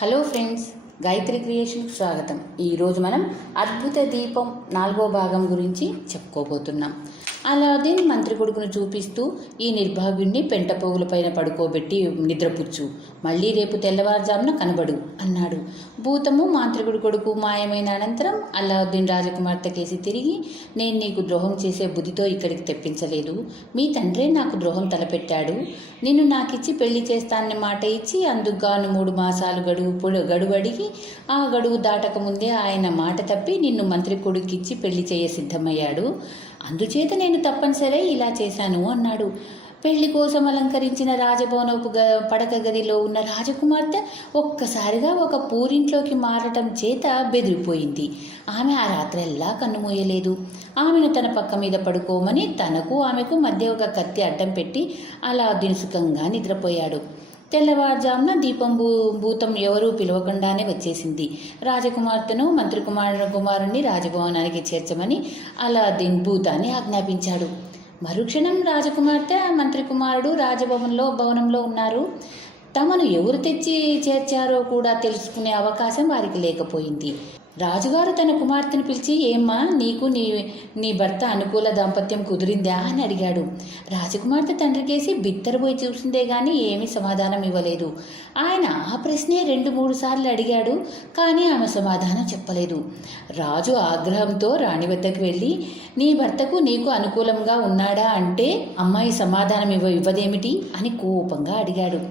Hello friends, Gayatri క్రియేషన్కి స్వాగతం. ఈరోజు మనం అద్భుత దీపం 4వ భాగం గురించి చెప్పుకోబోతున్నాం. అలాదీన్ మంత్రి కొడుకును చూపిస్తూ, ఈ నిర్భాగ్యుణ్ణి పెంట పోగుల పైన పడుకోబెట్టి నిద్రపుచ్చు, మళ్ళీ రేపు తెల్లవారుజామున కనబడు అన్నాడు. భూతము మాంత్రికుడి కొడుకు మాయమైన అనంతరం అలావుద్దీన్ రాజకుమార్తె కేసి తిరిగి, నేను నీకు ద్రోహం చేసే బుద్ధితో ఇక్కడికి తెప్పించలేదు, మీ తండ్రే నాకు ద్రోహం తలపెట్టాడు. నిన్ను నాకిచ్చి పెళ్లి చేస్తానని మాట ఇచ్చి అందుకుగాను 3 మాసాలు గడువు అడిగి, ఆ గడువు దాటకముందే ఆయన మాట తప్పి నిన్ను మంత్రి కొడుకిచ్చి పెళ్లి చేయ సిద్ధమయ్యాడు. అందుచేత నేను తప్పనిసరి ఇలా చేశాను అన్నాడు. పెళ్లి కోసం అలంకరించిన రాజభవనపు పడక గదిలో ఉన్న రాజకుమార్తె ఒక్కసారిగా ఒక పూరింట్లోకి మారటం చేత బెదిరిపోయింది. ఆమె ఆ రాత్రెల్లా కన్నుమూయలేదు. ఆమెను తన పక్క మీద పడుకోమని తనకు ఆమెకు మధ్య ఒక కత్తి అడ్డం పెట్టి అలావుద్దీన్ సుఖంగా నిద్రపోయాడు. తెల్లవారుజామున దీపం భూతం ఎవరూ పిలవకుండానే వచ్చేసింది. రాజకుమార్తెను మంత్రి కుమారుణ్ణి రాజభవనానికి చేర్చమని అలాద్దీన్ భూతాన్ని ఆజ్ఞాపించాడు. మరుక్షణం రాజకుమార్తె మంత్రి కుమారుడు భవనంలో ఉన్నారు. తమను ఎవరు తెచ్చి చేర్చారో కూడా తెలుసుకునే అవకాశం వారికి లేకపోయింది. రాజుగారు తన కుమార్తెను పిలిచి, ఏమ్మా, నీకు నీ భర్త అనుకూల దాంపత్యం కుదిరిందా అని అడిగాడు. రాజకుమార్తె తండ్రికేసి బిత్తరపోయి చూసిందే గాని ఏమీ సమాధానం ఇవ్వలేదు. ఆయన ఆ ప్రశ్నే 2-3 సార్లు అడిగాడు, కానీ ఆమె సమాధానం చెప్పలేదు. రాజు ఆగ్రహంతో రాణి వద్దకు వెళ్ళి, నీ భర్తకు నీకు అనుకూలంగా ఉన్నాడా అంటే అమ్మాయి సమాధానం ఇవ్వదేమిటి అని కోపంగా అడిగాడు.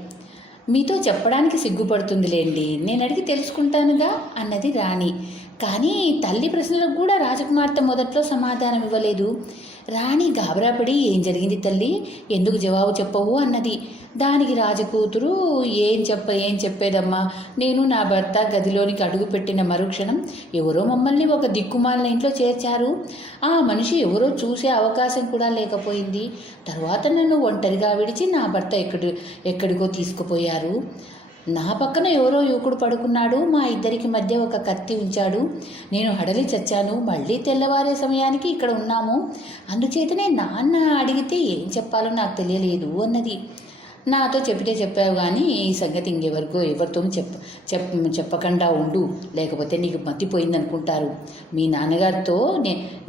మీతో చెప్పడానికి సిగ్గుపడుతుందిలేండి, నేను అడిగి తెలుసుకుంటానుగా అన్నది రాణి. కానీ తల్లి ప్రశ్నలకు కూడా రాజకుమార్తె మొదట్లో సమాధానం ఇవ్వలేదు. రాణి గాబరాపడి, ఏం జరిగింది తల్లి, ఎందుకు జవాబు చెప్పవు అన్నది. దానికి రాజకూతురు, ఏం చెప్పేదమ్మా, నేను నా భర్త గదిలోనికి అడుగు పెట్టిన మరుక్షణం ఎవరో మమ్మల్ని ఒక దిక్కుమాలిన ఇంట్లో చేర్చారు. ఆ మనిషి ఎవరో చూసే అవకాశం కూడా లేకపోయింది. తర్వాత నన్ను ఒంటరిగా విడిచి నా భర్త ఎక్కడికో తీసుకుపోయారు. నా పక్కన ఎవరో యువకుడు పడుకున్నాడు. మా ఇద్దరికి మధ్య ఒక కత్తి ఉంచాడు. నేను హడలి చచ్చాను. మళ్ళీ తెల్లవారే సమయానికి ఇక్కడ ఉన్నాము. అందుచేతనే నాన్న అడిగితే ఏం చెప్పాలో నాకు తెలియలేదు అన్నది. నాతో చెప్పావు కానీ ఈ సంగతి ఎవరితో చెప్పకుండా ఉండు, లేకపోతే నీకు మతిపోయింది అనుకుంటారు. మీ నాన్నగారితో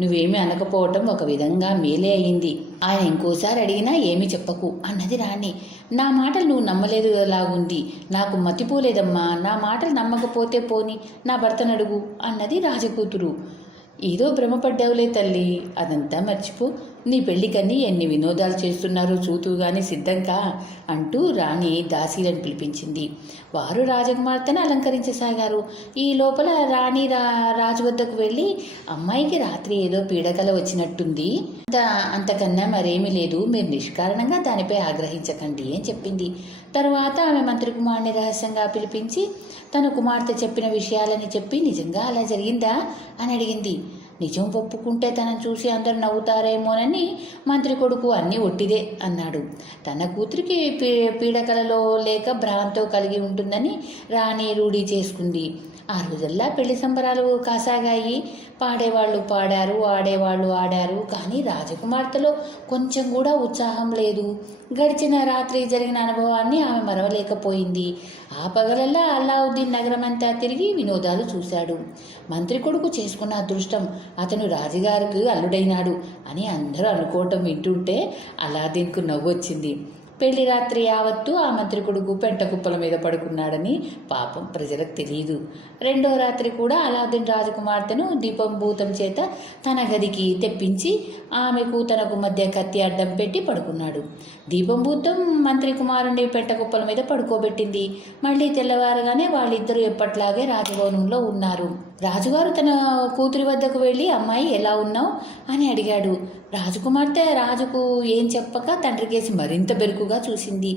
నువ్వేమీ అనకపోవటం ఒక విధంగా మేలే అయింది. ఆయన ఇంకోసారి అడిగినా ఏమీ చెప్పకు అన్నది రాణి. నా మాటలు నువ్వు నమ్మలేదు లాగుంది. నాకు మతిపోలేదమ్మా. నా మాటలు నమ్మకపోతే పోని, నా భర్తను అడుగు అన్నది రాజకూతురు. ఏదో భ్రమపడ్డావులే తల్లి, అదంతా మర్చిపో. నీ పెళ్లికన్నీ ఎన్ని వినోదాలు చేస్తున్నారో చూతుగానే సిద్ధంకా అంటూ రాణి దాసీలను పిలిపించింది. వారు రాజకుమార్తెను అలంకరించసాగారు. ఈ లోపల రాణి రాజు వద్దకు వెళ్ళి, అమ్మాయికి రాత్రి ఏదో పీడకల వచ్చినట్టుంది, అంతకన్నా మరేమీ లేదు, మీరు నిష్కారణంగా దానిపై ఆగ్రహించకండి అని చెప్పింది. తర్వాత ఆమె మంత్రి కుమారుని రహస్యంగా పిలిపించి తన కుమార్తె చెప్పిన విషయాలని చెప్పి, నిజంగా అలా జరిగిందా అని అడిగింది. నిజం ఒప్పుకుంటే తనను చూసి అందరూ నవ్వుతారేమోనని మంత్రి కొడుకు అన్నీ ఒట్టిదే అన్నాడు. తన కూతురికి పీడకలలో లేక భ్రాంతో కలిగి ఉంటుందని రాణి రూఢీ చేసుకుంది. ఆ రోజల్లా పెళ్లి సంబరాలు కాసాగాయి. పాడేవాళ్ళు పాడారు, ఆడేవాళ్ళు ఆడారు. కానీ రాజకుమార్తెలో కొంచెం కూడా ఉత్సాహం లేదు. గడిచిన రాత్రి జరిగిన అనుభవాన్ని ఆమె మరవలేకపోయింది. ఆ పగలల్లా అలావుద్దీన్ నగరమంతా తిరిగి వినోదాలు చూశాడు. మంత్రి కొడుకు చేసుకున్న అదృష్టం, అతను రాజుగారికి అల్లుడైనాడు అని అందరూ అనుకోవటం వింటుంటే అలావుద్దీన్కు నవ్వొచ్చింది. పెళ్లి రాత్రి యావత్తు ఆ మంత్రి కొడుకు పెంట కుప్పల మీద పడుకున్నాడని పాపం ప్రజలకు తెలియదు. 2వ రాత్రి కూడా అలావుద్దీన్ రాజకుమార్తెను దీపం భూతం చేత తన గదికి తెప్పించి ఆమెకు తనకు మధ్య కత్తి అడ్డం పెట్టి పడుకున్నాడు. దీపం భూతం మంత్రి కుమారుణ్ణి పెంట కుప్పల మీద పడుకోబెట్టింది. మళ్ళీ తెల్లవారగానే వాళ్ళిద్దరూ ఎప్పట్లాగే రాజభవనంలో ఉన్నారు. రాజుగారు తన కూతురి వద్దకు వెళ్ళి, అమ్మాయి ఎలా ఉన్నావు అని అడిగాడు. రాజకుమార్తె రాజుకు ఏం చెప్పక తండ్రికేసి మరింత బెరుకుగా చూసింది.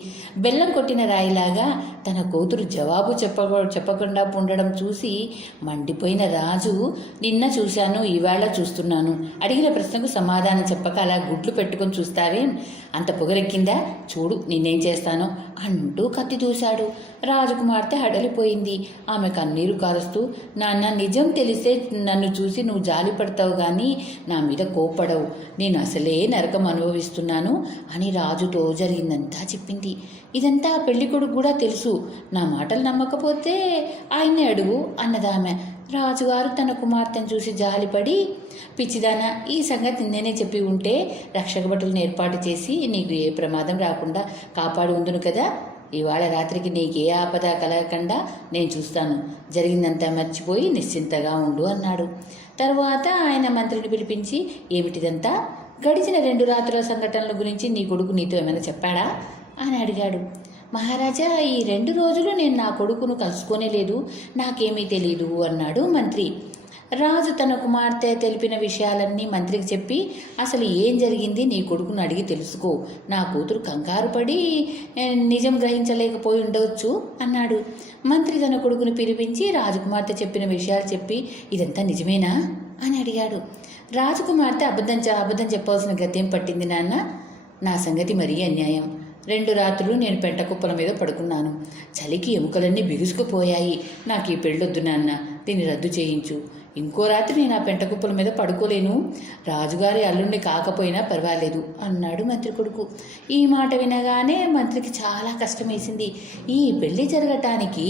బెల్లం కొట్టిన రాయిలాగా తన కూతురు జవాబు చెప్పకుండా ఉండడం చూసి మండిపోయిన రాజు, నిన్న చూశాను, ఈవేళ చూస్తున్నాను, అడిగిన ప్రశ్నకు సమాధానం చెప్పక అలా గుడ్లు పెట్టుకొని చూస్తావేం, అంత పొగరెక్కిందా, చూడు నిన్నేం చేస్తానో అంటూ కత్తి దూశాడు. రాజకుమార్తె హడలిపోయింది. ఆమె కన్నీరు కారుస్తూ, నాన్న నీ నిజం తెలిస్తే నన్ను చూసి నువ్వు జాలి పడతావు కానీ నా మీద కోప్పడవు. నేను అసలే నరకం అనుభవిస్తున్నాను అని రాజుతో జరిగిందంతా చెప్పింది. ఇదంతా పెళ్ళికొడుకు కూడా తెలుసు. నా మాటలు నమ్మకపోతే ఆయన్నే అడుగు అన్నదామె. రాజుగారు తన కుమార్తెను చూసి జాలిపడి, పిచ్చిదానా, ఈ సంగతి నేనే చెప్పి ఉంటే రక్షక భటులను ఏర్పాటు చేసి నీకు ఏ ప్రమాదం రాకుండా కాపాడి ఉందును కదా. ఇవాళ రాత్రికి నీకు ఏ ఆపద కలగకుండా నేను చూస్తాను. జరిగిందంతా మర్చిపోయి నిశ్చింతగా ఉండు అన్నాడు. తరువాత ఆయన మంత్రిని పిలిపించి, ఏమిటిదంతా? గడిచిన 2 రాత్రుల సంఘటనల గురించి నీ కొడుకు నీతో ఏమైనా చెప్పాడా అని అడిగాడు. మహారాజా, ఈ 2 రోజులు నేను నా కొడుకును కలుసుకోనే లేదు, నాకేమీ తెలీదు అన్నాడు మంత్రి. రాజు తన కుమార్తె తెలిపిన విషయాలన్నీ మంత్రికి చెప్పి, అసలు ఏం జరిగింది నీ కొడుకును అడిగి తెలుసుకో. నా కూతురు కంగారు పడి నిజం గ్రహించలేకపోయి ఉండవచ్చు అన్నాడు. మంత్రి తన కొడుకును పిలిపించి రాజకుమార్తె చెప్పిన విషయాలు చెప్పి, ఇదంతా నిజమేనా అని అడిగాడు. రాజకుమార్తె అబద్ధం చెప్పవలసిన గతేం పట్టింది నాన్న? నా సంగతి మరీ అన్యాయం. 2 రాత్రులు నేను పెంటకుప్పల మీద పడుకున్నాను. చలికి ఎముకలన్నీ బిగుసుకుపోయాయి. నాకు ఈ పెళ్ళొద్దు నాన్న, దీన్ని రద్దు చేయించు. ఇంకో రాత్రి నేను ఆ పెంటకుప్పల మీద పడుకోలేను. రాజుగారి అల్లుండి కాకపోయినా పర్వాలేదు అన్నాడు మంత్రి కొడుకు. ఈ మాట వినగానే మంత్రికి చాలా కష్టమేసింది. ఈ పెళ్లి జరగటానికి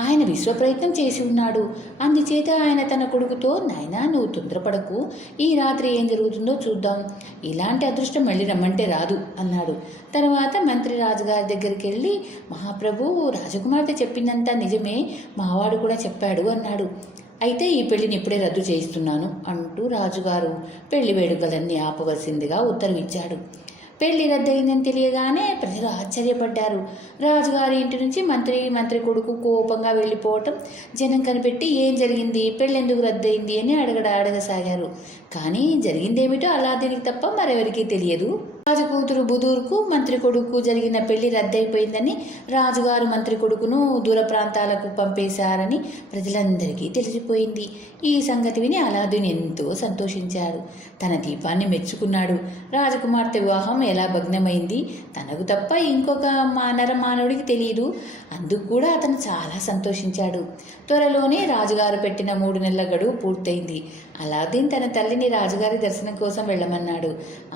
ఆయన విశ్వప్రయత్నం చేసి ఉన్నాడు. అందుచేత ఆయన తన కొడుకుతో, నాయనా నువ్వు తొందరపడకు, ఈ రాత్రి ఏం జరుగుతుందో చూద్దాం. ఇలాంటి అదృష్టం మళ్ళీ రమ్మంటే రాదు అన్నాడు. తర్వాత మంత్రి రాజుగారి దగ్గరికి వెళ్ళి, మహాప్రభు, రాజకుమార్తె చెప్పిందంతా నిజమే, మావాడు కూడా చెప్పాడు అన్నాడు. అయితే ఈ పెళ్లిని ఇప్పుడే రద్దు చేయిస్తున్నాను అంటూ రాజుగారు పెళ్లి వేడుకలన్నీ ఆపవలసిందిగా ఉత్తర్విచ్చాడు. పెళ్లి రద్దయిందని తెలియగానే ప్రజలు ఆశ్చర్యపడ్డారు. రాజుగారి ఇంటి నుంచి మంత్రి కొడుకు కోపంగా వెళ్ళిపోవటం జనం కనిపెట్టి, ఏం జరిగింది, పెళ్ళి ఎందుకు రద్దయింది అని అడగసాగారు. కానీ జరిగిందేమిటో అలాదీనికి తప్ప మరెవరికీ తెలియదు. రాజకూతురు బుదూర్కు మంత్రి కొడుకు జరిగిన పెళ్లి రద్దయిపోయిందని, రాజుగారు మంత్రి కొడుకును దూర ప్రాంతాలకు పంపేశారని ప్రజలందరికీ తెలిసిపోయింది. ఈ సంగతి విని అలాదీన్ ఎంతో సంతోషించాడు. తన దీపాన్ని మెచ్చుకున్నాడు. రాజకుమార్తె వివాహం ఎలా భగ్నమైంది తనకు తప్ప ఇంకొక మానవుడికి తెలియదు. అందుకు కూడా అతను చాలా సంతోషించాడు. త్వరలోనే రాజుగారు పెట్టిన 3 నెలల గడువు పూర్తయింది. అలాదీన్ తన తల్లిని రాజుగారి దర్శనం కోసం వెళ్ళమన్నాడు.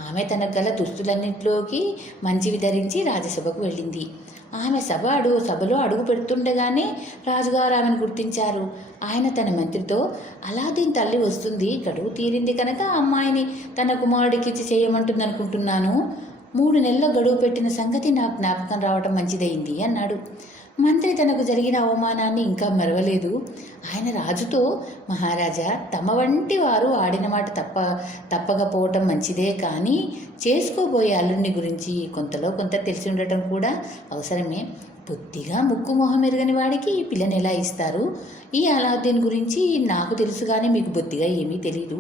ఆమె తన గల దుస్తులన్నింటిలోకి మంచివి ధరించి రాజసభకు వెళ్ళింది. ఆమె సభలో అడుగు పెడుతుండగానే రాజుగారు ఆమెను గుర్తించారు. ఆయన తన మంత్రితో, అలాదీన్ తల్లి వస్తుంది, గడువు తీరింది కనుక అమ్మాయిని తన కుమారుడికిచ్చి చేయమంటుంది అనుకుంటున్నాను. 3 నెలల గడువు పెట్టిన సంగతి నాకు జ్ఞాపకం రావటం మంచిదైంది అన్నాడు. మంత్రి తనకు జరిగిన అవమానాన్ని ఇంకా మరవలేదు. ఆయన రాజుతో, మహారాజా, తమ వంటి వారు ఆడిన మాట తప్పకపోవటం మంచిదే, కానీ చేసుకోబోయే అల్లుడిని గురించి కొంతలో కొంత తెలిసి ఉండటం కూడా అవసరమే. బుద్ధిగా ముక్కు మొహం ఎరగని వాడికి ఈ పిల్లని ఎలా ఇస్తారు? ఈ అలాద్దీన్ గురించి నాకు తెలుసు కానీ మీకు బుద్ధిగా ఏమీ తెలీదు.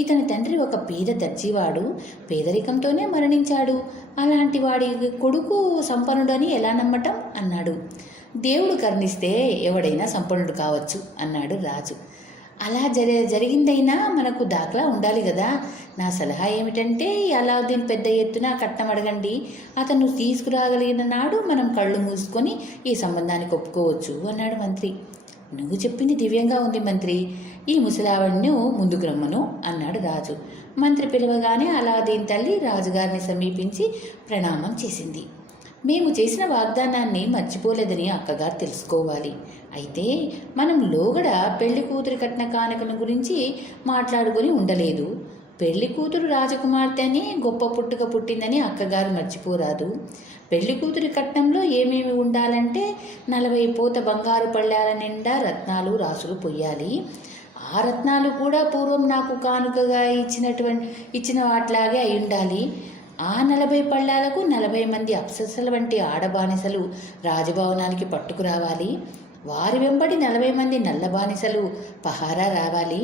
ఇతని తండ్రి ఒక పేద దర్జీవాడు, పేదరికంతోనే మరణించాడు. అలాంటి వాడి కొడుకు సంపన్నుడని ఎలా నమ్మటం అన్నాడు. దేవుడు కరుణిస్తే ఎవడైనా సంపన్నుడు కావచ్చు అన్నాడు రాజు. అలా జరిగిందైనా మనకు దాఖలా ఉండాలి కదా. నా సలహా ఏమిటంటే, అలాద్దీన్ పెద్ద ఎత్తున కట్నం అడగండి. అతను తీసుకురాగలిగిన నాడు మనం కళ్ళు మూసుకొని ఈ సంబంధానికి ఒప్పుకోవచ్చు అన్నాడు మంత్రి. నువ్వు చెప్పింది దివ్యంగా ఉంది మంత్రి, ఈ ముసలావణ్ణి ముందుకు రమ్మను అన్నాడు రాజు. మంత్రి పిలవగానే అలాద్దీన్ తల్లి రాజుగారిని సమీపించి ప్రణామం చేసింది. మేము చేసిన వాగ్దానాన్ని మర్చిపోలేదని అక్కగారు తెలుసుకోవాలి. అయితే మనం లోగడ పెళ్లి కూతురి కట్న కానుకల గురించి మాట్లాడుకొని ఉండలేదు. పెళ్లి కూతురు రాజకుమార్తె అని గొప్ప పుట్టుక పుట్టిందని అక్కగారు మర్చిపోరాదు. పెళ్లి కూతురి కట్నంలో ఏమేమి ఉండాలంటే 40 పోత బంగారు పళ్ళాల నిండా రత్నాలు రాసులు పొయ్యాలి. ఆ రత్నాలు కూడా పూర్వం నాకు కానుకగా ఇచ్చిన వాటిలాగే అయి ఉండాలి. ఆ 40 పళ్ళాలకు 40 మంది అప్సరసల వంటి ఆడబానిసలు రాజభవనానికి పట్టుకురావాలి. వారి వెంబడి 40 మంది నల్ల బానిసలు పహారా రావాలి.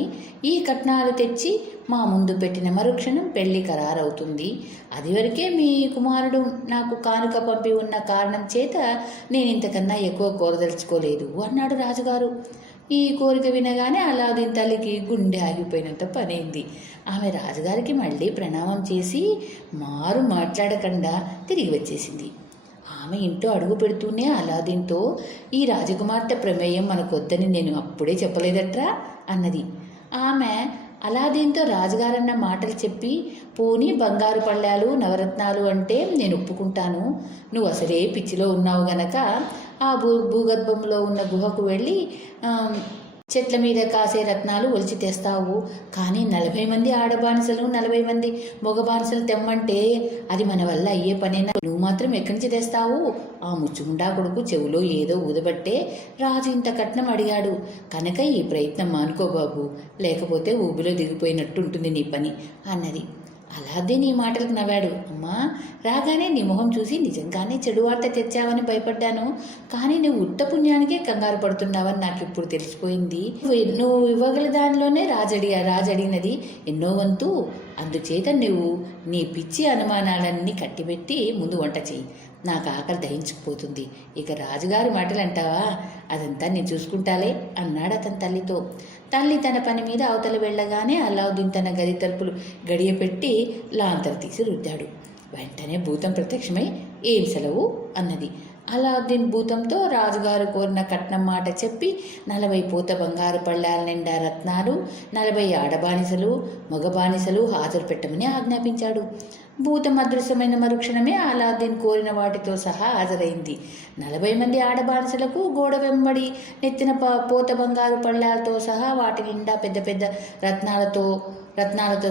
ఈ కట్నాలు తెచ్చి మా ముందు పెట్టిన మరుక్షణం పెళ్లి ఖరారవుతుంది. అది వరకే మీ కుమారుడు నాకు కానుక పంపి ఉన్న కారణం చేత నేను ఇంతకన్నా ఎక్కువ కోరదలుచుకోలేదు అన్నాడు రాజుగారు. ఈ కోరిక వినగానే అలాద్దీన్ తల్లికి గుండె ఆగిపోయినంత పనైంది. ఆమె రాజుగారికి మళ్ళీ ప్రణామం చేసి మాట్లాడకుండా తిరిగి వచ్చేసింది. ఆమె ఇంట్లో అడుగు పెడుతూనే అలాదీన్తో, ఈ రాజకుమార్తె ప్రమేయం మనకొద్దని నేను అప్పుడే చెప్పలేదట్రా అన్నది. ఆమె అలాదీన్తో రాజుగారన్న మాటలు చెప్పి, పోనీ బంగారు పళ్ళాలు నవరత్నాలు అంటే నేను ఒప్పుకుంటాను, నువ్వు అసలే పిచ్చిలో ఉన్నావు గనక ఆ భూగర్భంలో ఉన్న గుహకు వెళ్ళి చెట్ల మీద కాసే రత్నాలు ఒలిచి తెస్తావు. కానీ 40 మంది ఆడబానిసలు 40 మంది మగ బానిసలు తెమ్మంటే అది మన వల్ల అయ్యే పనేనా? నువ్వు మాత్రం ఎక్కడి నుంచి తెస్తావు? ఆ ముచ్చుముండా కొడుకు చెవులో ఏదో ఊదబట్టే రాజు ఇంత కట్నం అడిగాడు కనుక ఈ ప్రయత్నం మానుకో బాబు, లేకపోతే ఊబిలో దిగిపోయినట్టు ఉంటుంది నీ పని అన్నది. అలాదీన్ ఈ మాటలకు నవ్వాడు. అమ్మా, రాగానే నీ మొహం చూసి నిజంగానే చెడు వార్త తెచ్చావని భయపడ్డాను, కానీ నువ్వు ఉత్త పుణ్యానికే కంగారు పడుతున్నావని నాకు ఇప్పుడు తెలిసిపోయింది. నువ్వు ఇవ్వగల దానిలోనే రాజడిగినది ఎన్నో వంతు, అందుచేత నువ్వు నీ పిచ్చి అనుమానాలన్నీ కట్టిపెట్టి ముందు వంట చెయ్యి, నాకు ఆకలి దహించుకుపోతుంది. ఇక రాజుగారి మాటలు అంటావా, అదంతా నేను చూసుకుంటాలే అన్నాడు అతని తల్లితో. తల్లి తన పని మీద అవతల వెళ్ళగానే అలావుద్దీన్ తన గది తలుపులు గడియపెట్టి లాంతరు తీసి రుద్దాడు. వెంటనే భూతం ప్రత్యక్షమై, ఏం సెలవు అన్నది. అలావుద్దీన్ భూతంతో రాజుగారు కోరిన కట్నం మాట చెప్పి 40 పూత బంగారు పళ్ళాల నిండా రత్నాలు, 40 ఆడబానిసలు మగ బానిసలు హాజరు పెట్టమని ఆజ్ఞాపించాడు. భూతం అదృశ్యమైన మరుక్షణమే అలాద్దీన్ కోరిన వాటితో సహా హాజరైంది. 40 మంది ఆడబానిసలకు గోడ వెంబడి నెత్తిన పోత బంగారు పళ్ళాలతో సహా వాటి నిండా పెద్ద పెద్ద రత్నాలతో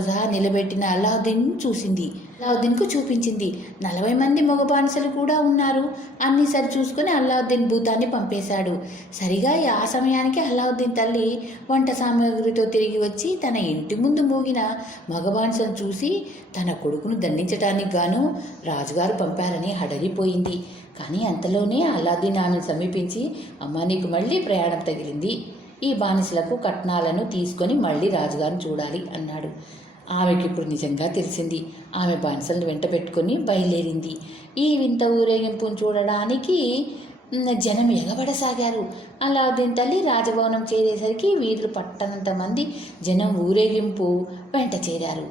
సహా నిలబెట్టిన అలావుద్దీన్కు చూపించింది. 40 మంది మగ బానిసలు కూడా ఉన్నారు. అన్ని సరి చూసుకుని అలావుద్దీన్ భూతాన్ని పంపేశాడు. సరిగా ఆ సమయానికి అలావుద్దీన్ తల్లి వంట సామాగ్రితో తిరిగి వచ్చి తన ఇంటి ముందు మోగిన మగ బానిసను చూసి తన కొడుకును దండించటానికి గాను రాజుగారు పంపారని హడలిపోయింది. కానీ అంతలోనే అలాద్దీన్ ఆమెను సమీపించి, అమ్మ, నీకు మళ్ళీ ప్రయాణం తగిలింది, ఈ బానిసలకు కట్నాలను తీసుకొని మళ్ళీ రాజుగారిని చూడాలి అన్నాడు. ఆమెకి ఇప్పుడు నిజంగా తెలిసింది. ఆమె బానిసలను వెంట పెట్టుకుని బయలుదేరింది. ఈ వింత ఊరేగింపును చూడడానికి జనం ఎగబడసాగారు. అలావుద్దీన్ తల్లి రాజభవనం చేరేసరికి వీధులు పట్టనంత మంది జనం ఊరేగింపు వెంట చేరారు.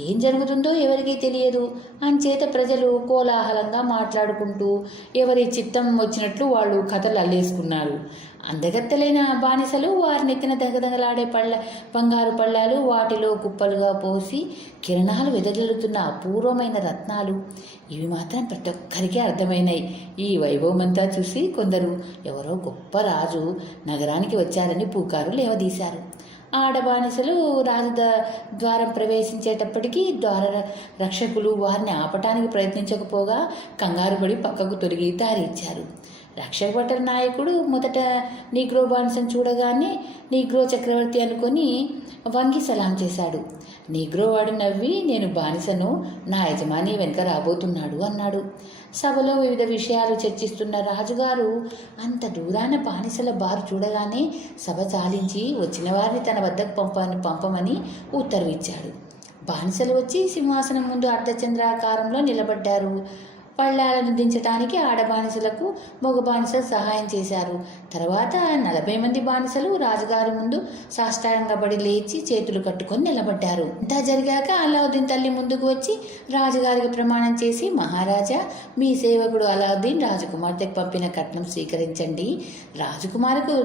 ఏం జరుగుతుందో ఎవరికీ తెలియదు. అంచేత ప్రజలు కోలాహలంగా మాట్లాడుకుంటూ ఎవరి చిత్తం వచ్చినట్లు వాళ్ళు కథలు అల్లేసుకున్నారు. అందగత్తెలైన బానిసలు వారినెత్తిన దగదగలాడే బంగారు పళ్ళాలు, వాటిలో కుప్పలుగా పోసి కిరణాలు వెదజల్లుతున్న అపూర్వమైన రత్నాలు, ఇవి మాత్రం ప్రతి ఒక్కరికి అర్థమైనాయి. ఈ వైభవమంతా చూసి కొందరు ఎవరో గొప్ప రాజు నగరానికి వచ్చారని పుకారు లేవదీశారు. ఆడబానిసలు ద్వారం ప్రవేశించేటప్పటికీ ద్వార రక్షకులు వారిని ఆపటానికి ప్రయత్నించకపోగా కంగారుపడి పక్కకు తొలగి దారి ఇచ్చారు. రక్షకభటుల నాయకుడు మొదట నీగ్రో బానిసను చూడగానే నీగ్రో చక్రవర్తి అనుకొని వంగి సలాం చేశాడు. నీగ్రో వాడు నవ్వి, నేను బానిసను, నా యజమాని వెనుక రాబోతున్నాడు అన్నాడు. సభలో వివిధ విషయాలు చర్చిస్తున్న రాజుగారు అంత దూరాన బానిసల బారు చూడగానే సభ చాలించి వచ్చిన వారిని తన వద్దకు పంపమని ఉత్తర్విచ్చాడు. బానిసలు వచ్చి సింహాసనం ముందు అర్ధచంద్రాకారంలో నిలబడ్డారు. పళ్ళాలను దించడానికి ఆడబానిసలకు మగ బానిసలు సహాయం చేశారు. తర్వాత 40 మంది బానిసలు రాజుగారి ముందు సాష్టాంగపడి లేచి చేతులు కట్టుకొని నిలబడ్డారు. ఇంత జరిగాక అలావుద్దీన్ తల్లి ముందుకు వచ్చి రాజుగారికి ప్రమాణం చేసి, మహారాజా, మీ సేవకుడు అలావుద్దీన్ రాజకుమార్తెకు పంపిన కట్నం స్వీకరించండి.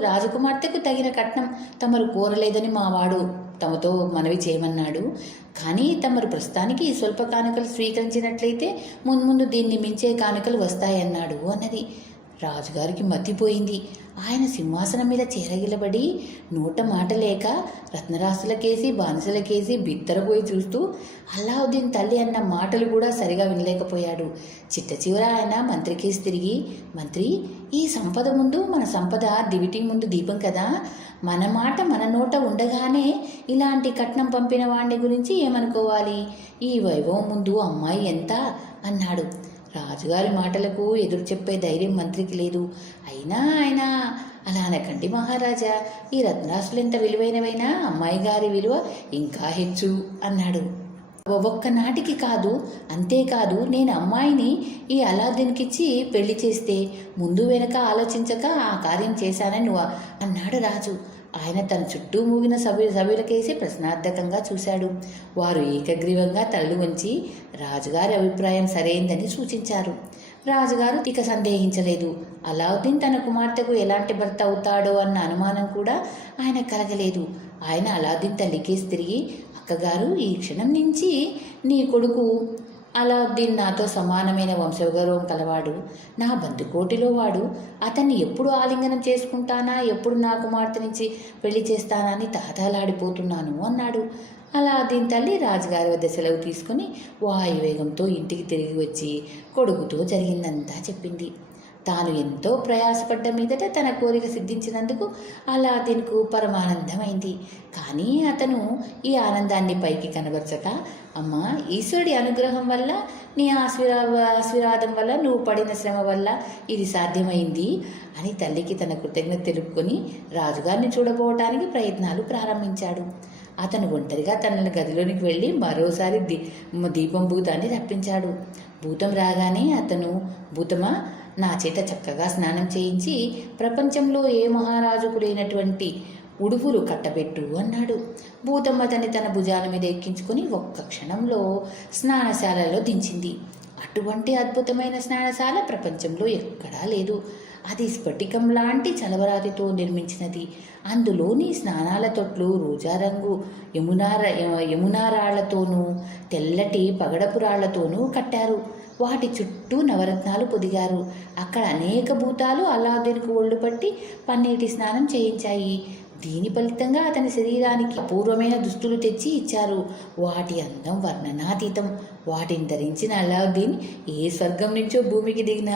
రాజకుమార్తెకు తగిన కట్నం తమరు కోరలేదని మావాడు తమతో మనవి చేయమన్నాడు. కానీ తమరు ప్రస్తుతానికి స్వల్ప కానుకలు స్వీకరించినట్లయితే ముందు దీన్ని మించే కానుకలు వస్తాయన్నాడు అన్నది. రాజుగారికి మతిపోయింది. ఆయన సింహాసనం మీద చేరగిలబడి నోట మాట లేక రత్నరాసులకేసి బానిసలకేసి బిత్తరపోయి చూస్తూ అలావుద్దీన్ తల్లి అన్న మాటలు కూడా సరిగా వినలేకపోయాడు. చిట్ట చివర ఆయన మంత్రికేసి తిరిగి, మంత్రి, ఈ సంపద ముందు మన సంపద దివిటి ముందు దీపం కదా, మన మాట మన నోట ఉండగానే ఇలాంటి కట్నం పంపిన వాడిని గురించి ఏమనుకోవాలి, ఈ వైభవం ముందు అమ్మాయి ఎంత అన్నాడు. రాజుగారి మాటలకు ఎదురు చెప్పే ధైర్యం మంత్రికి లేదు. అయినా ఆయన అలా అనకండి మహారాజా, ఈ రత్నరాసులు ఎంత విలువైనవైనా అమ్మాయి గారి విలువ ఇంకా హెచ్చు అన్నాడు. ఒక్కనాటికి కాదు, అంతేకాదు, నేను అమ్మాయిని ఈ అలాద్దీన్కిచ్చి పెళ్లి చేస్తే ముందు వెనక ఆలోచించక ఆ కార్యం చేశానని అన్నాడు రాజు. ఆయన తన చుట్టూ మూగిన సభ్యులకేసి ప్రశ్నార్థకంగా చూశాడు. వారు ఏకగ్రీవంగా తల్లు వంచి రాజుగారి అభిప్రాయం సరైందని సూచించారు. రాజుగారు ఇక సందేహించలేదు. అలావుద్దీన్ తన కుమార్తెకు ఎలాంటి భర్త అవుతాడో అన్న అనుమానం కూడా ఆయన కలగలేదు. ఆయన అలావుద్దీన్ తల్లికేసి తిరిగి, అక్కగారు, ఈ క్షణం నుంచి నీ కొడుకు అలావుద్దీన్ నాతో సమానమైన వంశగౌరవం కలవాడు, నా బంధుకోటిలో వాడు. అతన్ని ఎప్పుడు ఆలింగనం చేసుకుంటానా, ఎప్పుడు నా కుమార్తె నుంచి పెళ్లి చేస్తానా అని తహతలాడిపోతున్నాను అన్నాడు. అలావుద్దీన్ తల్లి రాజుగారి వద్ద సెలవు తీసుకుని వాయువేగంతో ఇంటికి తిరిగి వచ్చి కొడుకుతో జరిగిందంతా చెప్పింది. తాను ఎంతో ప్రయాసపడ్డ మీదట తన కోరిక సిద్ధించినందుకు అలావుద్దీన్కు పరమానందమైంది. కానీ అతను ఈ ఆనందాన్ని పైకి కనబరచక, అమ్మా, ఈశ్వరుడి అనుగ్రహం వల్ల, నీ ఆశీర్వాదం వల్ల, నువ్వు పడిన శ్రమ వల్ల ఇది సాధ్యమైంది అని తల్లికి తన కృతజ్ఞత తెలుపుకొని రాజుగారిని చూడబోవటానికి ప్రయత్నాలు ప్రారంభించాడు. అతను ఒంటరిగా తన గదిలోనికి వెళ్ళి మరోసారి దీపం భూతాన్ని రప్పించాడు. భూతం రాగానే అతను, భూతమా, నా చేత చక్కగా స్నానం చేయించి ప్రపంచంలో ఏ మహారాజుకు లేనటువంటి ఉడుపులు కట్టబెట్టు అన్నాడు. భూతం అతన్ని తన భుజాల మీద ఎక్కించుకుని ఒక్క క్షణంలో స్నానశాలలో దించింది. అటువంటి అద్భుతమైన స్నానశాల ప్రపంచంలో ఎక్కడా లేదు. అది స్ఫటికం లాంటి చలవరాతితో నిర్మించినది. అందులోని స్నానాల తొట్లు రోజారంగు యమునారాళ్లతోనూ తెల్లటి పగడపు రాళ్లతోనూ కట్టారు. వాటి చుట్టూ నవరత్నాలు పొదిగారు. అక్కడ అనేక భూతాలు అలావుద్దీన్కు ఒళ్ళు పట్టి పన్నీటి స్నానం చేయించాయి. దీని ఫలితంగా అతని శరీరానికి అపూర్వమైన దుస్తులు తెచ్చి ఇచ్చారు. వాటి అందం వర్ణనాతీతం. వాటిని ధరించిన అలావుద్దీన్ ఏ స్వర్గం నుంచో భూమికి దిగిన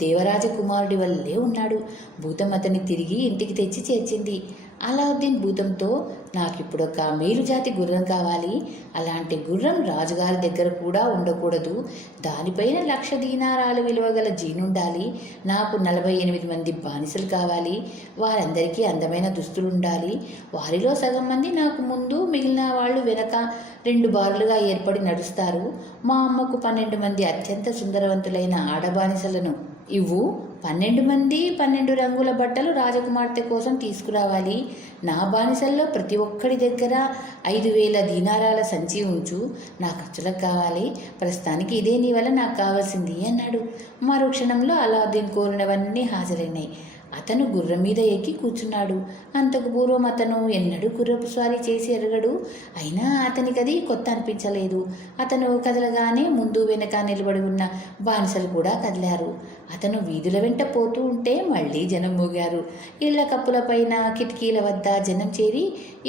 దేవరాజకుమారుడి వల్లే ఉన్నాడు. భూతం అతన్ని తిరిగి ఇంటికి తెచ్చి చేర్చింది. అలావుద్దీన్ భూతంతో, నాకిప్పుడొక మేలుజాతి గుర్రం కావాలి. అలాంటి గుర్రం రాజుగారి దగ్గర కూడా ఉండకూడదు. దానిపైన 1,00,000 దీనారాలు విలువగల జీనుండాలి. నాకు 48 మంది బానిసలు కావాలి. వారందరికీ అందమైన దుస్తులుండాలి. వారిలో సగం మంది నాకు ముందు, మిగిలిన వాళ్ళు వెనక 2 బారులుగా ఏర్పడి నడుస్తారు. మా అమ్మకు 12 మంది అత్యంత సుందరవంతులైన ఆడబానిసలను ఇవ్వు. 12 మంది 12 రంగుల బట్టలు రాజకుమార్తె కోసం తీసుకురావాలి. నా బానిసల్లో ప్రతి ఒక్కడి దగ్గర 5,000 దీనారాల సంచి ఉంచు. నా ఖర్చులకు కావాలి. ప్రస్తుతానికి ఇదే నీ వల్ల నాకు కావాల్సింది అన్నాడు. మరో క్షణంలో అలావుద్దీన్ కోరినవన్నీ హాజరైనాయి. అతను గుర్రం మీద ఎక్కి కూర్చున్నాడు. అంతకు పూర్వం అతను ఎన్నడూ గుర్రపు స్వారీ చేసి ఎరగడు. అయినా అతనికి అది కొత్త అనిపించలేదు. అతను కదలగానే ముందు వెనక నిలబడి ఉన్న బానిసలు కూడా కదిలారు. అతను వీధుల వెంట పోతూ ఉంటే మళ్ళీ జనం మోగారు. ఇళ్ల కప్పులపైన, కిటికీల వద్ద జనం చేరి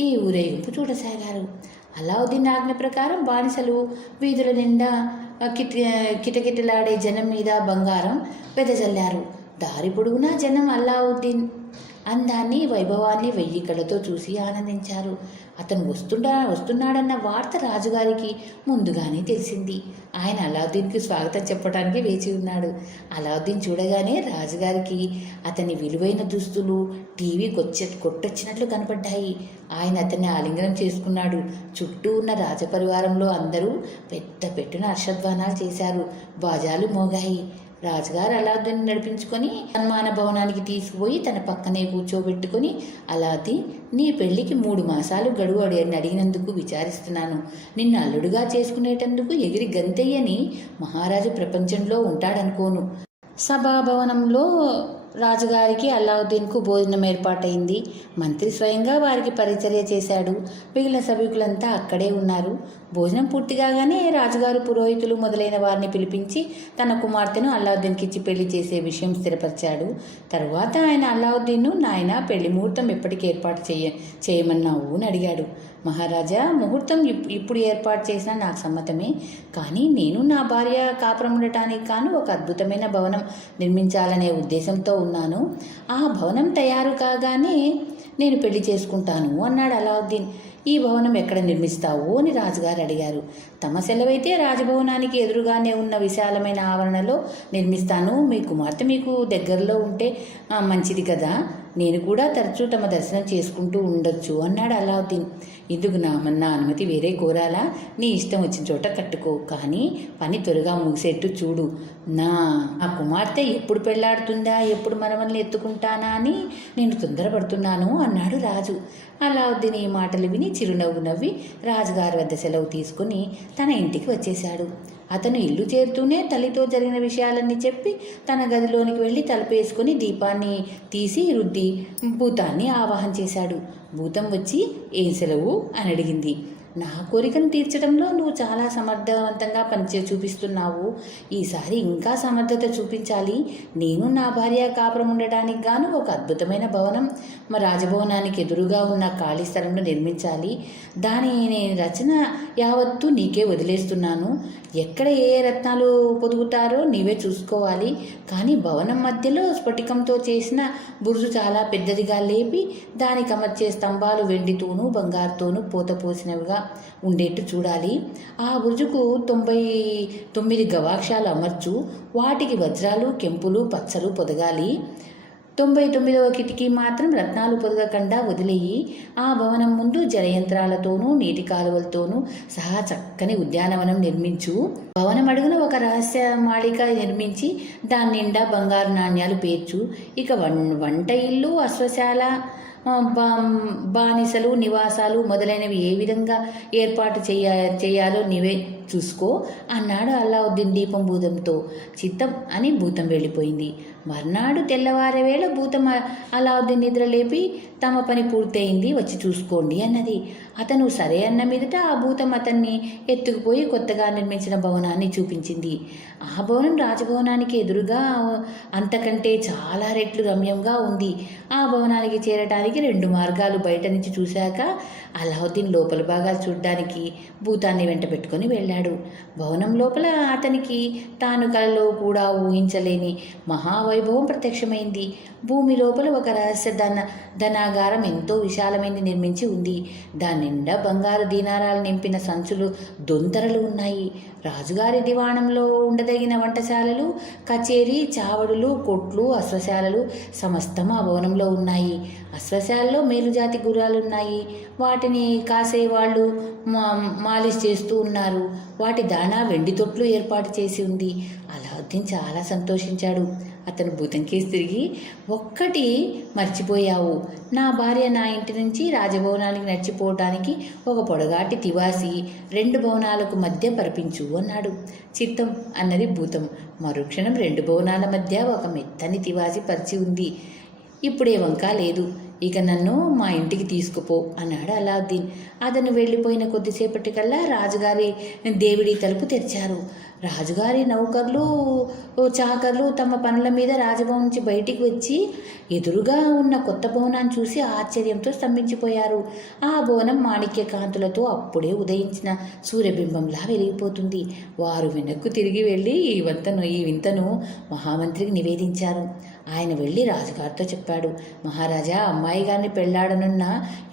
ఈ ఊరేగింపు చూడసాగారు. అలావుద్దీన్ ఆజ్ఞ ప్రకారం బానిసలు వీధుల నిండా కిటకిటలాడే జనం మీద బంగారం వెదజల్లారు. దారి పొడుగునా జనం అలావుద్దీన్ అందాన్ని, వైభవాన్ని 1000 కళ్ళతో చూసి ఆనందించారు. అతను వస్తున్నాడన్న వార్త రాజుగారికి ముందుగానే తెలిసింది. ఆయన అలావుద్దీన్కి స్వాగతం చెప్పడానికి వేచి ఉన్నాడు. అలావుద్దీన్ చూడగానే రాజుగారికి అతని విలువైన దుస్తులు టీవీ కొట్టొచ్చినట్లు కనపడ్డాయి. ఆయన అతన్ని ఆలింగనం చేసుకున్నాడు. చుట్టూ ఉన్న రాజపరివారంలో అందరూ పెద్ద పెట్టున హర్షధ్వానాలు చేశారు. బాజాలు మోగాయి. రాజుగారు అలావుద్దీన్ నడిపించుకొని సన్మాన భవనానికి తీసుకుపోయి తన పక్కనే కూర్చోబెట్టుకుని, అలావుద్దీన్, నీ పెళ్లికి 3 మాసాలు గడువు అడిగినందుకు విచారిస్తున్నాను. నిన్ను అల్లుడుగా చేసుకునేటందుకు ఎగిరి గంతయ్యని మహారాజు ప్రపంచంలో ఉంటాడనుకోను. సభాభవనంలో రాజుగారికి అలావుద్దీన్కు భోజనం ఏర్పాటైంది. మంత్రి స్వయంగా వారికి పరిచర్య చేశాడు. మిగిలిన సభికులంతా అక్కడే ఉన్నారు. భోజనం పూర్తి కాగానే రాజుగారు పురోహితులు మొదలైన వారిని పిలిపించి తన కుమార్తెను అలావుద్దీన్కి ఇచ్చి పెళ్లి చేసే విషయం స్థిరపరిచాడు. తరువాత ఆయన అలావుద్దీన్ను, నాయన, పెళ్లి ముహూర్తం ఎప్పటికి ఏర్పాటు చేయమన్నావు అని అడిగాడు. మహారాజా, ముహూర్తం ఇప్పుడు ఏర్పాటు చేసినా నాకు సమ్మతమే. కానీ నేను నా భార్య కాపురం ఉండటానికి కాను ఒక అద్భుతమైన భవనం నిర్మించాలనే ఉద్దేశంతో ఉన్నాను. ఆ భవనం తయారు కాగానే నేను పెళ్లి చేసుకుంటాను అన్నాడు అలావుద్దీన్. ఈ భవనం ఎక్కడ నిర్మిస్తావు అని రాజుగారు అడిగారు. తమ సెలవైతే రాజభవనానికి ఎదురుగానే ఉన్న విశాలమైన ఆవరణలో నిర్మిస్తాను. మీ కుమార్తె మీకు దగ్గరలో ఉంటే మంచిది కదా. నేను కూడా తరచూ తమ దర్శనం చేసుకుంటూ ఉండొచ్చు అన్నాడు అలావుద్దీన్. ఇందుకు నా అనుమతి వేరే కోరాలా? నీ ఇష్టం వచ్చిన చోట కట్టుకో, కానీ పని త్వరగా ముగిసేట్టు చూడు. నా కుమార్తె ఎప్పుడు పెళ్లాడుతుందా, ఎప్పుడు మనవల్ని ఎత్తుకుంటానా అని నేను తొందరపడుతున్నాను అన్నాడు రాజు. అలావుద్దీన్ ఈ మాటలు విని చిరునవ్వు నవ్వి రాజుగారి వద్ద సెలవు తీసుకుని తన ఇంటికి వచ్చేశాడు. అతను ఇల్లు చేరుతూనే తల్లితో జరిగిన విషయాలన్నీ చెప్పి తన గదిలోనికి వెళ్ళి తలుపేసుకుని దీపాన్ని తీసి రుద్ది భూతాన్ని ఆవాహన చేశాడు. భూతం వచ్చి ఏం సెలవు అని అడిగింది. నా కోరికను తీర్చడంలో నువ్వు చాలా సమర్థవంతంగా చూపిస్తున్నావు. ఈసారి ఇంకా సమర్థత చూపించాలి. నేను నా భార్య కాపురం ఉండడానికి గాను ఒక అద్భుతమైన భవనం మా రాజభవనానికి ఎదురుగా ఉన్న ఖాళీ స్థలంలో నిర్మించాలి. దాని రచన యావత్తు నీకే వదిలేస్తున్నాను. ఎక్కడ ఏ రత్నాలు పొదుగుతారో నీవే చూసుకోవాలి. కానీ భవనం మధ్యలో స్ఫటికంతో చేసిన బురుజు చాలా పెద్దదిగా లేపి దానికి అమర్చే స్తంభాలు వెండితోనూ బంగారుతోనూ పోత పోసినవిగా ఉండేట్టు చూడాలి. ఆ బురుజుకు 99 గవాక్షాలు అమర్చు. వాటికి వజ్రాలు, కెంపులు, పచ్చలు పొదగాలి. 99వ కిటికీ మాత్రం రత్నాలు పొదగకుండా వదిలేయి. ఆ భవనం ముందు జలయంత్రాలతోనూ నీటి కాలువలతోనూ సహా చక్కని ఉద్యానవనం నిర్మించు. భవనం అడుగున ఒక రహస్య మాళిక నిర్మించి దాని నిండా బంగారు నాణ్యాలు పేర్చు. ఇక వంట ఇల్లు, అశ్వశాల, బానిసలు నివాసాలు మొదలైనవి ఏ విధంగా ఏర్పాటు చేయాలో నీవే చూసుకో అన్నాడు అల్లావుద్దీన్ దీపం భూతంతో. చిత్తం అని భూతం వెళ్ళిపోయింది. మర్నాడు తెల్లవారే వేళ భూతం అల్లావుద్దీన్ నిద్ర లేపి తమ పని పూర్తయింది, వచ్చి చూసుకోండి అన్నది. అతను సరే అన్న మీదట ఆ భూతం అతన్ని ఎత్తుకుపోయి కొత్తగా నిర్మించిన భవనాన్ని చూపించింది. ఆ భవనం రాజభవనానికి ఎదురుగా అంతకంటే చాలా రెట్లు రమ్యంగా ఉంది. ఆ భవనానికి చేరటానికి 2 మార్గాలు బయట నుంచి చూశాక అల్లావుద్దీన్ లోపల భాగాలు చూడ్డానికి భూతాన్ని వెంట పెట్టుకుని వెళ్ళాడు. భవనం లోపల అతనికి తాను కలలో కూడా ఊహించలేని మహావైభవం ప్రత్యక్షమైంది. భూమి లోపల ఒక రహస్య ధనాగారం ఎంతో విశాలమైనది నిర్మించి ఉంది. దాని నిండా బంగారు దీనారాలు నింపిన సంచులు, దొంతరలు ఉన్నాయి. రాజుగారి దివాణంలో ఉండదగిన వంటశాలలు, కచేరీ, చావడులు, కొట్లు, అశ్వశాలలు సమస్తం ఆ భవనంలో ఉన్నాయి. అశ్వశాలలో మేలుజాతి గుర్రాలున్నాయి. వాటిని కాసేవాళ్ళు మాలిష్ చేస్తూ ఉన్నారు. వాటి దాణా వెండి తొట్లు ఏర్పాటు చేసి ఉంది. అల్లావుద్దీన్ చాలా సంతోషించాడు. అతను భూతం కేసి తిరిగి, ఒక్కటి మర్చిపోయావు. నా భార్య నా ఇంటి నుంచి రాజభవనానికి నడిచిపోవటానికి ఒక పొడగాటి తివాసి 2 భవనాలకు మధ్య పరిపించు అన్నాడు. చిత్తం అన్నది భూతం. మరుక్షణం 2 భవనాల మధ్య ఒక మెత్తని తివాసి పరిచి ఉంది. ఇప్పుడే వంక లేదు. ఇక నన్ను మా ఇంటికి తీసుకుపో అన్నాడు అల్లావుద్దీన్. అతను వెళ్ళిపోయిన కొద్దిసేపటికల్లా రాజుగారి దేవుడి తలుపు తెరిచారు. రాజుగారి నౌకర్లు, చాకర్లు తమ పనుల మీద రాజభవనం నుంచి బయటికి వచ్చి ఎదురుగా ఉన్న కొత్త భవనాన్ని చూసి ఆశ్చర్యంతో స్తంభించిపోయారు. ఆ భవనం మాణిక్య కాంతులతో అప్పుడే ఉదయించిన సూర్యబింబంలా వెలిగిపోతుంది. వారు వెనక్కు తిరిగి వెళ్ళి ఈ వింతను మహామంత్రికి నివేదించారు. ఆయన వెళ్ళి రాజుగారితో చెప్పాడు. మహారాజా, అమ్మాయి గారిని పెళ్లాడనున్న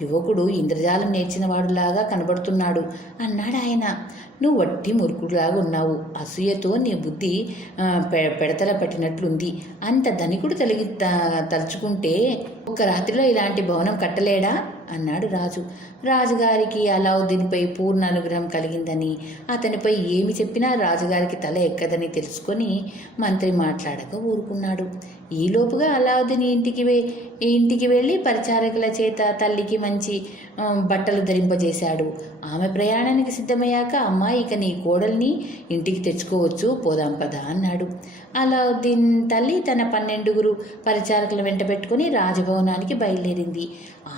యువకుడు ఇంద్రజాలం నేర్చిన వాడులాగా కనబడుతున్నాడు అన్నాడు ఆయన. నువ్వు వట్టి మురుకుడులాగా ఉన్నావు. అసూయతో నీ బుద్ధి పెడతల పట్టినట్లుంది. అంత ధనికుడు తలుచుకుంటే ఒక్క రాత్రిలో ఇలాంటి భవనం కట్టలేడా అన్నాడు రాజు. రాజుగారికి అల్లావుద్దీన్పై పూర్ణ అనుగ్రహం కలిగిందని, అతనిపై ఏమి చెప్పినా రాజుగారికి తల ఎక్కదని తెలుసుకొని మంత్రి మాట్లాడక ఊరుకున్నాడు. ఈలోపుగా అల్లావుద్దీన్ ఇంటికి వెళ్ళి పరిచారకుల చేత తల్లికి మంచి బట్టలు ధరింపజేశాడు. ఆమె ప్రయాణానికి సిద్ధమయ్యాక, అమ్మాయి ఇక నీ కోడల్ని ఇంటికి తెచ్చుకోవచ్చు, పోదాం పదా అన్నాడు. అల్లావుద్దీన్ తల్లి తన 12 పరిచారకుల వెంట పెట్టుకుని రాజభవనానికి బయలుదేరింది.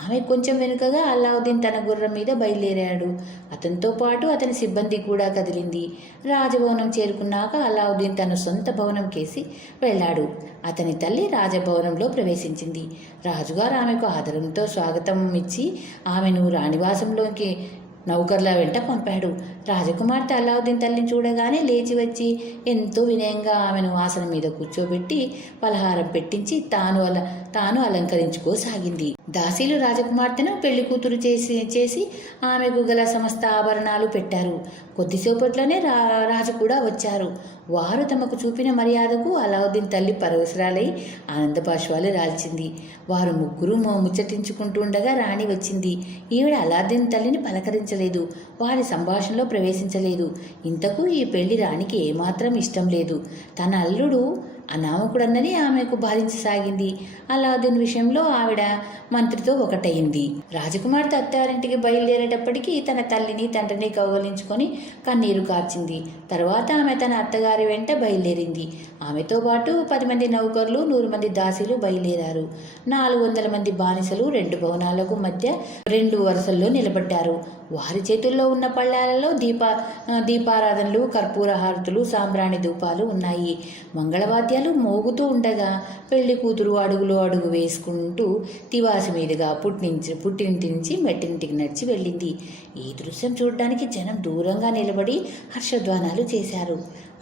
ఆమె కొంచెం వెనుకగా అల్లావుద్దీన్ తన గుర్రం మీద బయలుదేరాడు. అతనితో పాటు అతని సిబ్బంది కూడా కదిలింది. రాజభవనం చేరుకున్నాక అల్లావుద్దీన్ తన సొంత భవనం కేసి వెళ్ళాడు. అతని తల్లి రాజభవనంలో ప్రవేశించింది. రాజుగారు ఆమెకు ఆదరంతో స్వాగతం ఇచ్చి ఆమెను రాణివాసంలోకి నౌకర్ల వెంట పంపాడు. రాజకుమార్తె అల్లావుద్దీన్ తల్లిని చూడగానే లేచి వచ్చి ఎంతో వినయంగా ఆమెను ఆసనం మీద కూర్చోబెట్టి పలహారం పెట్టించి తాను అలంకరించుకోసాగింది. దాసీలు రాజకుమార్తెను పెళ్లి కూతురు చేసి ఆమెకు గల సమస్త ఆభరణాలు పెట్టారు. కొద్దిసేపట్లోనే రాజు కూడా వచ్చారు. వారు తమకు చూపిన మర్యాదకు అల్లావుద్దీన్ తల్లి పరవశరాలై ఆనందపాశ్వాలు రాల్చింది. వారు ముగ్గురు ముచ్చటించుకుంటుండగా రాణి వచ్చింది. ఈవిడ అల్లావుద్దీన్ తల్లిని పలకరించలేదు. వారి సంభాషణలో ప్రవేశించలేదు. ఇంతకు ఈ పెళ్లి రాణికి ఏమాత్రం ఇష్టం లేదు. తన అల్లుడు అనామకుడన్నది ఆమెకు బాధించసాగింది. అలావుద్దీన్ విషయంలో ఆవిడ మంత్రితో ఒకటయింది. రాజకుమార్తె అత్తారింటికి బయలుదేరేటప్పటికీ తన తల్లిని తండ్రిని కౌగలించుకొని కన్నీరు కార్చింది. తర్వాత ఆమె తన అత్తగారి వెంట బయలుదేరింది. ఆమెతో పాటు 10 మంది నౌకర్లు, 100 మంది దాసీలు బయలుదేరారు. 400 మంది బానిసలు 2 భవనాలకు మధ్య 2 వరుసల్లో నిలబడ్డారు. వారి చేతుల్లో ఉన్న పళ్ళాలలో దీపారాధనలు, కర్పూర హారతులు, సాంబ్రాణి ధూపాలు ఉన్నాయి. మంగళవాద్యాలు మోగుతూ ఉండగా పెళ్లి కూతురు అడుగులో అడుగు వేసుకుంటూ తివాసి మీదుగా పుట్టింటి నుంచి మెట్టింటికి నడిచి వెళ్ళింది. ఈ దృశ్యం చూడడానికి జనం దూరంగా నిలబడి హర్షధ్వానాలు చేశారు.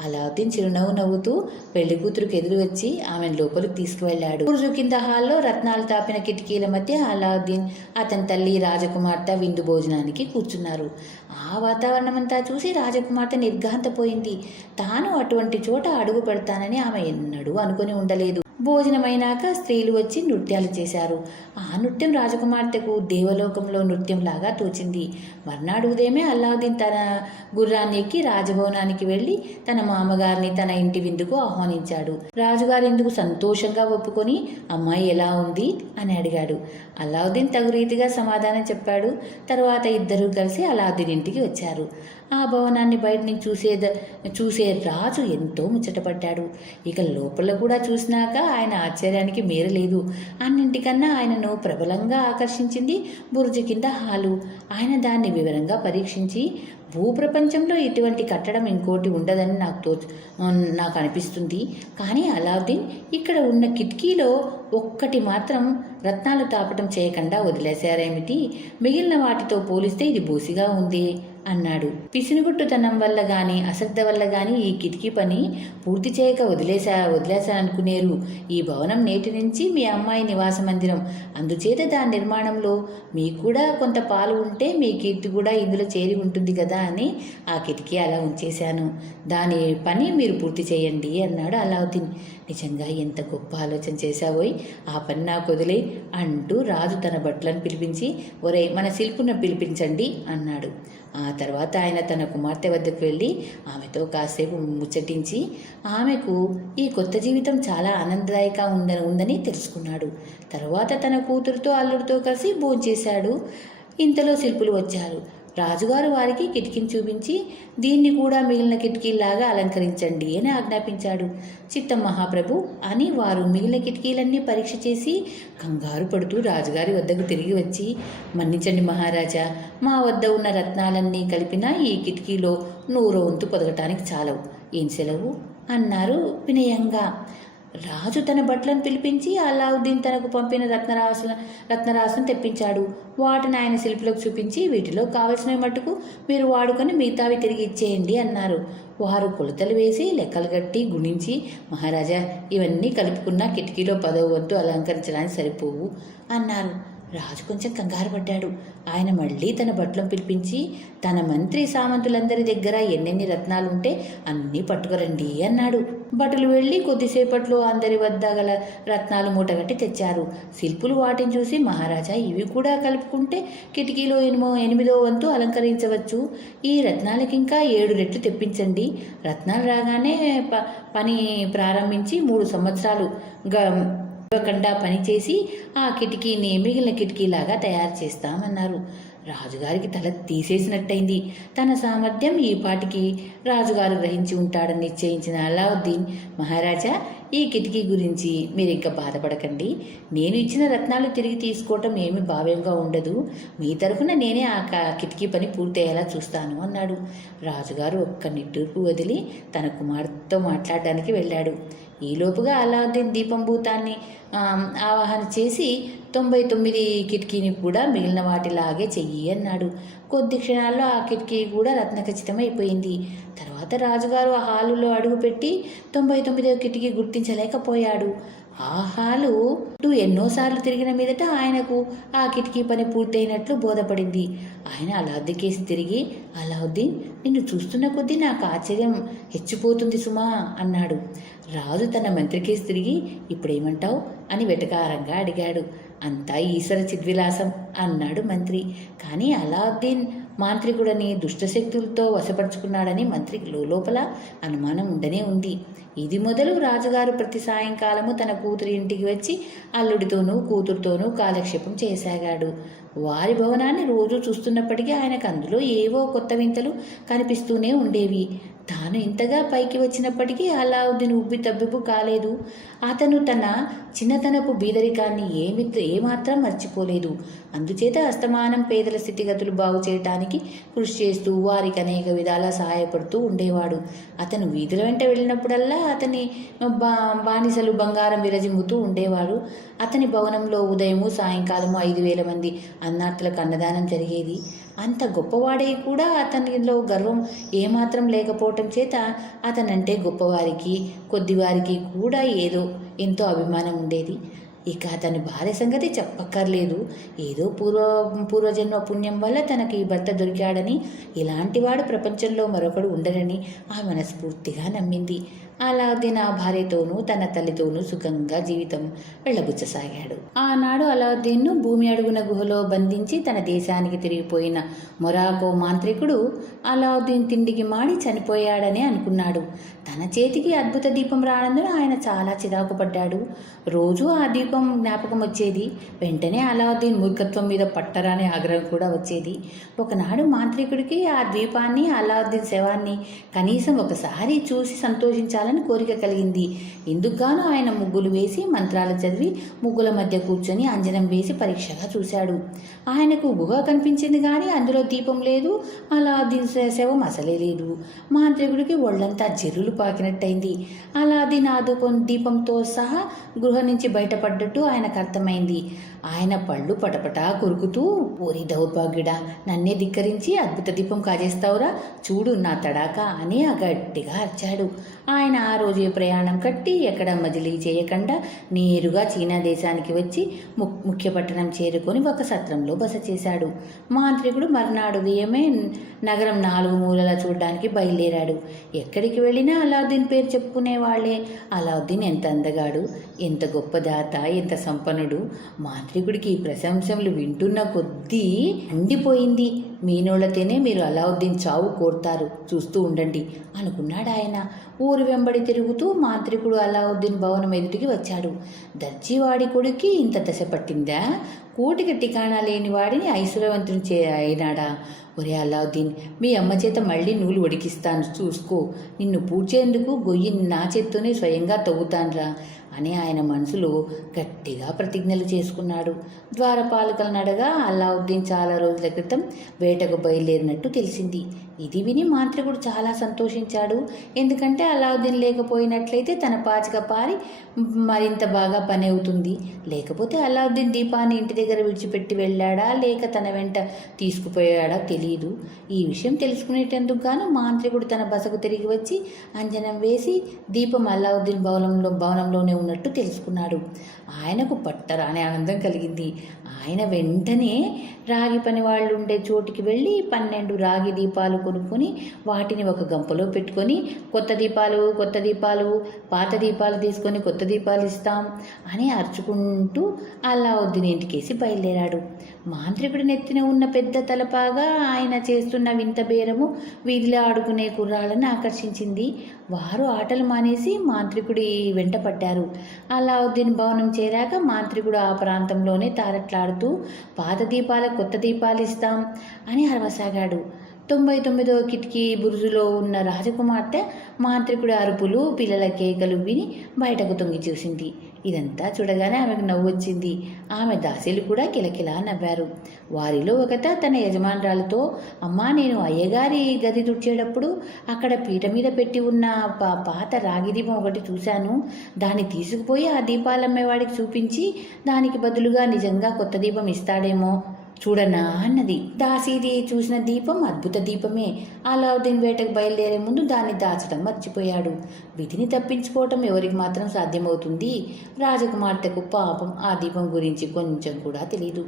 అలావుద్దీన్ చిరునవ్వు నవ్వుతూ పెళ్లి కూతురుకు ఎదురు వచ్చి ఆమెను లోపలికి తీసుకువెళ్లాడు. బురుజు కింద హాల్లో రత్నాలు తాపిన కిటికీల మధ్య అలావుద్దీన్, అతని తల్లి రాజకుమార్తె విందు భోజనానికి కూర్చున్నారు. ఆ వాతావరణమంతా చూసి రాజకుమార్తె నిర్ఘాంతపోయింది. తాను అటువంటి చోట అడుగు పెడతానని ఆమె ఎన్నడూ అనుకుని ఉండలేదు. భోజనమైనాక స్త్రీలు వచ్చి నృత్యాలు చేశారు. ఆ నృత్యం రాజకుమార్తెకు దేవలోకంలో నృత్యంలాగా తోచింది. మర్నాడు ఉదయమే అలావుద్దీన్ తన గుర్రాన్ని ఎక్కి రాజభవనానికి వెళ్లి తన మామగారిని తన ఇంటి విందుకు ఆహ్వానించాడు. రాజుగారు ఇందుకు సంతోషంగా ఒప్పుకొని అమ్మాయి ఎలా ఉంది అని అడిగాడు. అలావుద్దీన్ తగు రీతిగా సమాధానం చెప్పాడు. తర్వాత ఇద్దరూ కలిసి అలావుద్దీన్ ఇంటికి వచ్చారు. ఆ భవనాన్ని బయట నుంచి చూసే రాజు ఎంతో ముచ్చటపడ్డాడు. ఇక లోపల కూడా చూసినాక ఆయన ఆశ్చర్యానికి మేరలేదు. అన్నింటికన్నా ఆయనను ప్రబలంగా ఆకర్షించింది బురుజు కింద హాలు. ఆయన దాన్ని వివరంగా పరీక్షించి, భూప్రపంచంలో ఇటువంటి కట్టడం ఇంకోటి ఉండదని నాకు అనిపిస్తుంది. కానీ అలావుద్దీన్, ఇక్కడ ఉన్న కిటికీలో ఒక్కటి మాత్రం రత్నాలు తాపటం చేయకుండా వదిలేశారేమిటి? మిగిలిన వాటితో పోలిస్తే ఇది బోసిగా ఉంది అన్నాడు. పిసినుగుట్టుతనం వల్ల గాని అశ్రద్ధ వల్ల గాని ఈ కిటికీ పని పూర్తి చేయక వదిలేశాననుకునేరు. ఈ భవనం నేటి నుంచి మీ అమ్మాయి నివాస మందిరం. అందుచేత దాని నిర్మాణంలో మీకు కూడా కొంత పాలు ఉంటే మీ కీర్తి కూడా ఇందులో చేరి ఉంటుంది కదా అని ఆ కిటికీ అలా ఉంచేశాను. దాని పని మీరు పూర్తి చేయండి అన్నాడు అలావుద్దీన్. నిజంగా ఎంత గొప్ప ఆలోచన చేశావోయ్, ఆ పని నాకు వదిలే అంటూ రాజు తన భటులను పిలిపించి, ఒరే మన శిల్పును పిలిపించండి అన్నాడు. ఆ తర్వాత ఆయన తన కుమార్తె వద్దకు వెళ్ళి ఆమెతో కాసేపు ముచ్చటించి ఆమెకు ఈ కొత్త జీవితం చాలా ఆనందదాయకంగా ఉందని తెలుసుకున్నాడు. తర్వాత తన కూతురుతో అల్లుడితో కలిసి భోంచేశాడు. ఇంతలో శిల్పులు వచ్చారు. రాజుగారు వారికి కిటికీని చూపించి, దీన్ని కూడా మిగిలిన కిటికీలాగా అలంకరించండి అని ఆజ్ఞాపించాడు. చిత్తం మహాప్రభు అని వారు మిగిలిన కిటికీలన్నీ పరీక్ష చేసి కంగారు పడుతూ రాజుగారి వద్దకు తిరిగి వచ్చి, మన్నించండి మహారాజా, మా వద్ద ఉన్న రత్నాలన్నీ కలిపినా ఈ కిటికీలో 100 వంతు పొదగటానికి చాలవు. ఏం సెలవు అన్నారు వినయంగా. రాజు తన భటులను పిలిపించి అలావుద్దీన్ తనకు పంపిన రత్నరాసును తెప్పించాడు. వాటిని ఆయన శిల్పులకు చూపించి, వీటిలో కావలసిన మట్టుకు మీరు వాడుకొని మిగతావి తిరిగి ఇచ్చేయండి అన్నారు. వారు కొలతలు వేసి లెక్కలు కట్టి గుణించి, మహారాజా ఇవన్నీ కలుపుకున్న కిటికీలో 10వ వంతు అలంకరించడానికి సరిపోవు అన్నారు. రాజు కొంచెం కంగారు పడ్డాడు. ఆయన మళ్ళీ తన భటులను పిలిపించి, తన మంత్రి సామంతులందరి దగ్గర ఎన్నెన్ని రత్నాలుంటే అన్నీ పట్టుకురండి అన్నాడు. భటులు వెళ్ళి కొద్దిసేపట్లో అందరి వద్ద గల రత్నాలు మూటగట్టి తెచ్చారు. శిల్పులు వాటిని చూసి, మహారాజా ఇవి కూడా కలుపుకుంటే కిటికీలో 8వ వంతు అలంకరించవచ్చు. ఈ రత్నాలకింకా 7 రెట్లు తెప్పించండి. రత్నాలు రాగానే పని ప్రారంభించి 3 సంవత్సరాలు ఇవ్వకుండా పనిచేసి ఆ కిటికీని మిగిలిన కిటికీలాగా తయారు చేస్తామన్నారు. రాజుగారికి తల తీసేసినట్టయింది. తన సామర్థ్యం ఈ పాటికి రాజుగారు గ్రహించి ఉంటాడని నిశ్చయించిన అలావుద్దీన్, మహారాజా ఈ కిటికీ గురించి మీరు ఇంకా బాధపడకండి. నేను ఇచ్చిన రత్నాలు తిరిగి తీసుకోవటం ఏమీ భావ్యంగా ఉండదు. మీ తరఫున నేనే ఆ కిటికీ పని పూర్తయ్యేలా చూస్తాను అన్నాడు. రాజుగారు ఒక్క నిట్టూర్పు వదిలి తన కుమార్తెతో మాట్లాడడానికి వెళ్ళాడు. ఈలోపుగా అలావుద్దీన్ దీపం భూతాన్ని ఆవాహన చేసి 99 కిటికీని కూడా మిగిలిన వాటిలాగే చెయ్యి అన్నాడు. కొద్ది క్షణాల్లో ఆ కిటికీ కూడా రత్నఖచితమైపోయింది. తర్వాత రాజుగారు ఆ హాలులో అడుగుపెట్టి 99వ కిటికీ గుర్తించలేకపోయాడు. ఆ హాలు ఎన్నోసార్లు తిరిగిన మీదట ఆయనకు ఆ కిటికీ పని పూర్తయినట్లు బోధపడింది. ఆయన అలావుద్దీన్ కేసి తిరిగి, అలావుద్దీన్ నిన్ను చూస్తున్న కొద్దీ నాకు ఆశ్చర్యం హెచ్చిపోతుంది సుమా అన్నాడు. రాజు తన మంత్రి కేసి తిరిగి, ఇప్పుడేమంటావు అని వెటకారంగా అడిగాడు. అంతా ఈశ్వర చిద్విలాసం అన్నాడు మంత్రి. కానీ అలావుద్దీన్ మాంత్రికుడని దుష్టశక్తులతో వశపరుచుకున్నాడని మంత్రికి లోపల అనుమానం ఉండనే ఉంది. ఇది మొదలు రాజుగారు ప్రతి సాయంకాలము తన కూతురి ఇంటికి వచ్చి అల్లుడితోనూ కూతురుతోనూ కాలక్షేపం చేసాగాడు. వారి భవనాన్ని రోజు చూస్తున్నప్పటికీ ఆయనకు అందులో ఏవో కొత్త వింతలు కనిపిస్తూనే ఉండేవి. తాను ఇంతగా పైకి వచ్చినప్పటికీ అలావుద్దీన్ ఉబ్బి తబ్బిబ్బు కాలేదు. అతను తన చిన్నతనపు బీదరికాన్ని ఏమాత్రం మర్చిపోలేదు. అందుచేత అస్తమానం పేదల స్థితిగతులు బాగు చేయటానికి కృషి చేస్తూ వారికి అనేక విధాలా సహాయపడుతూ ఉండేవాడు. అతను వీధుల వెంట వెళ్ళినప్పుడల్లా అతని బానిసలు బంగారం విరజిమ్ముతూ ఉండేవాడు. అతని భవనంలో ఉదయము సాయంకాలము 5,000 మంది అన్నార్థులకు అన్నదానం జరిగేది. అంత గొప్పవాడై కూడా అతనిలో గర్వం ఏమాత్రం లేకపోవటం చేత అతనంటే గొప్పవారికి కొద్దివారికి కూడా ఎంతో అభిమానం ఉండేది. ఇక అతని భార్య సంగతి చెప్పక్కర్లేదు. ఏదో పూర్వజన్మ పుణ్యం వల్ల తనకి ఈ భర్త దొరికాడని, ఇలాంటివాడు ప్రపంచంలో మరొకడు ఉండడని ఆ మనస్ఫూర్తిగా నమ్మింది. అలావుద్దీన్ ఆ భార్యతోనూ తన తల్లితోనూ సుఖంగా జీవితం వెళ్ళబుచ్చసాగాడు. ఆనాడు అలావుద్దీన్ను భూమి అడుగున గుహలో బంధించి తన దేశానికి తిరిగిపోయిన మొరాకో మాంత్రికుడు అలావుద్దీన్ తిండికి మాడి చనిపోయాడని అనుకున్నాడు. తన చేతికి అద్భుత దీపం రానందున ఆయన చాలా చిరాకు పడ్డాడు. రోజు ఆ దీపం జ్ఞాపకం వచ్చేది. వెంటనే అలావుద్దీన్ మూర్ఖత్వం మీద పట్టరాని ఆగ్రహం కూడా వచ్చేది. ఒకనాడు మాంత్రికుడికి ఆ ద్వీపాన్ని అలావుద్దీన్ శవాన్ని కనీసం ఒకసారి చూసి సంతోషించాలని కోరిక కలిగింది. ఇందుకుగాను ఆయన ముగ్గులు వేసి మంత్రాలు చదివి ముగ్గుల మధ్య కూర్చొని అంజనం వేసి పరీక్షగా చూశాడు. ఆయనకు గుహ కనిపించింది కానీ అందులో దీపం లేదు. అలావుద్దీన్ శవం అసలే లేదు. మాంత్రికుడికి ఒళ్ళంతా జెర్రులు పాకినట్టయింది. అలావుద్దీన్ ఆ దీపంతో సహా గృహ నుంచి బయటపడ్డట్టు ఆయనకు అర్థమైంది. ఆయన పళ్ళు పటపటా కొరుకుతూ, ఓరి దౌర్భాగ్యుడా, నన్నే ధిక్కరించి అద్భుత దీపం కాజేస్తావురా, చూడు నా తడాకా అని గట్టిగా అరిచాడు. ఆయన ఆ రోజే ప్రయాణం కట్టి ఎక్కడ మజిలీ చేయకుండా నేరుగా చీనా దేశానికి వచ్చి ముఖ్య పట్టణం చేరుకొని ఒక సత్రంలో బస చేశాడు. మాంత్రికుడు మర్నాడు ఉదయమే నగరం 4 మూలలా చూడడానికి బయలుదేరాడు. ఎక్కడికి వెళ్ళినా అలావుద్దీన్ పేరు చెప్పుకునేవాళ్లే. అలావుద్దీన్ ఎంత అందగాడు, ఎంత గొప్ప దాత, ఎంత సంపన్నుడు. మాంత్రికుడికి ఈ ప్రశంసలు వింటున్న కొద్దీ అండిపోయింది. మీనోళ్లతోనే మీరు అలావుద్దీన్ చావు కోరుతారు, చూస్తూ ఉండండి అనుకున్నాడు ఆయన. ఊరు వెంబడి తిరుగుతూ మాంత్రికుడు అలావుద్దీన్ భవనం ఎదుటికి వచ్చాడు. దర్జీవాడి కొడుక్కి ఇంత దశ పట్టిందా? కూటికి టికాణా లేని వాడిని ఐశ్వర్యవంతుని అయినాడా? ఒరే అలావుద్దీన్, మీ అమ్మ చేత మళ్ళీ నూలు ఉడికిస్తాను, చూసుకో. నిన్ను పూడ్చేందుకు గొయ్యి నా చేత్తోనే స్వయంగా తవ్వుతాన్రా అని ఆయన మనసులో గట్టిగా ప్రతిజ్ఞలు చేసుకున్నాడు. ద్వారపాలకులను అడగా అలావుద్దీన్ చాలా రోజుల క్రితం వేటకు బయలుదేరినట్టు తెలిసింది. ఇది విని మాంత్రికుడు చాలా సంతోషించాడు. ఎందుకంటే అలావుద్దీన్ లేకపోయినట్లయితే తన పాచిక పారి మరింత బాగా పని అవుతుంది. లేకపోతే అలావుద్దీన్ దీపాన్ని ఇంటి దగ్గర విడిచిపెట్టి వెళ్ళాడా లేక తన వెంట తీసుకుపోయాడా తెలియదు. ఈ విషయం తెలుసుకునేటందుకు గాను మాంత్రికుడు తన బసకు తిరిగి వచ్చి అంజనం వేసి దీపం అలావుద్దీన్ భవనంలోనే ఉన్నట్టు తెలుసుకున్నాడు. ఆయనకు పట్టరాని ఆనందం కలిగింది. ఆయన వెంటనే రాగి పని వాళ్ళు ఉండే చోటికి వెళ్ళి 12 రాగి దీపాలు కొనుక్కొని వాటిని ఒక గంపలో పెట్టుకొని కొత్త దీపాలు పాత దీపాలు తీసుకొని కొత్త దీపాలు ఇస్తాం అని అరుచుకుంటూ అలావుద్దీన్ ఇంటికేసి బయలుదేరాడు. మాంత్రికుడి నెత్తిన ఉన్న పెద్ద తలపాగా ఆయన చేస్తున్న వింత బేరము వీధిలో ఆడుకునే కుర్రాళ్ళని ఆకర్షించింది. వారు ఆటలు మానేసి మాంత్రికుడి వెంట పడ్డారు. అలావుద్దీన్ భవనం చేరాక మాంత్రికుడు ఆ ప్రాంతంలోనే తారట్లాడుతూ పాత దీపాలకు కొత్త దీపాలు ఇస్తాం అని అరవసాగాడు. 99వ కిటికీ బురుజులో ఉన్న రాజకుమార్తె మాంత్రికుడి అరుపులు పిల్లల కేకలు విని బయటకు తొంగి చూసింది. ఇదంతా చూడగానే ఆమెకు నవ్వు వచ్చింది. ఆమె దాసీలు కూడా కిలకిలా నవ్వారు. వారిలో ఒకట తన యజమానురాలతో, అమ్మా, నేను అయ్యగారి గది తుడిచేటప్పుడు అక్కడ పీట మీద పెట్టి ఉన్న పాత రాగి దీపం ఒకటి చూశాను. దాన్ని తీసుకుపోయి ఆ దీపాలమ్మేవాడికి చూపించి దానికి బదులుగా నిజంగా కొత్త దీపం ఇస్తాడేమో చూడనా అన్నది. దాసీది చూసిన దీపం అద్భుత దీపమే. అలావుద్దీన్ వేటకు బయలుదేరే ముందు దాన్ని దాచడం మర్చిపోయాడు. విధిని తప్పించుకోవటం ఎవరికి మాత్రం సాధ్యమవుతుంది? రాజకుమార్తెకు పాపం ఆ దీపం గురించి కొంచెం కూడా తెలియదు.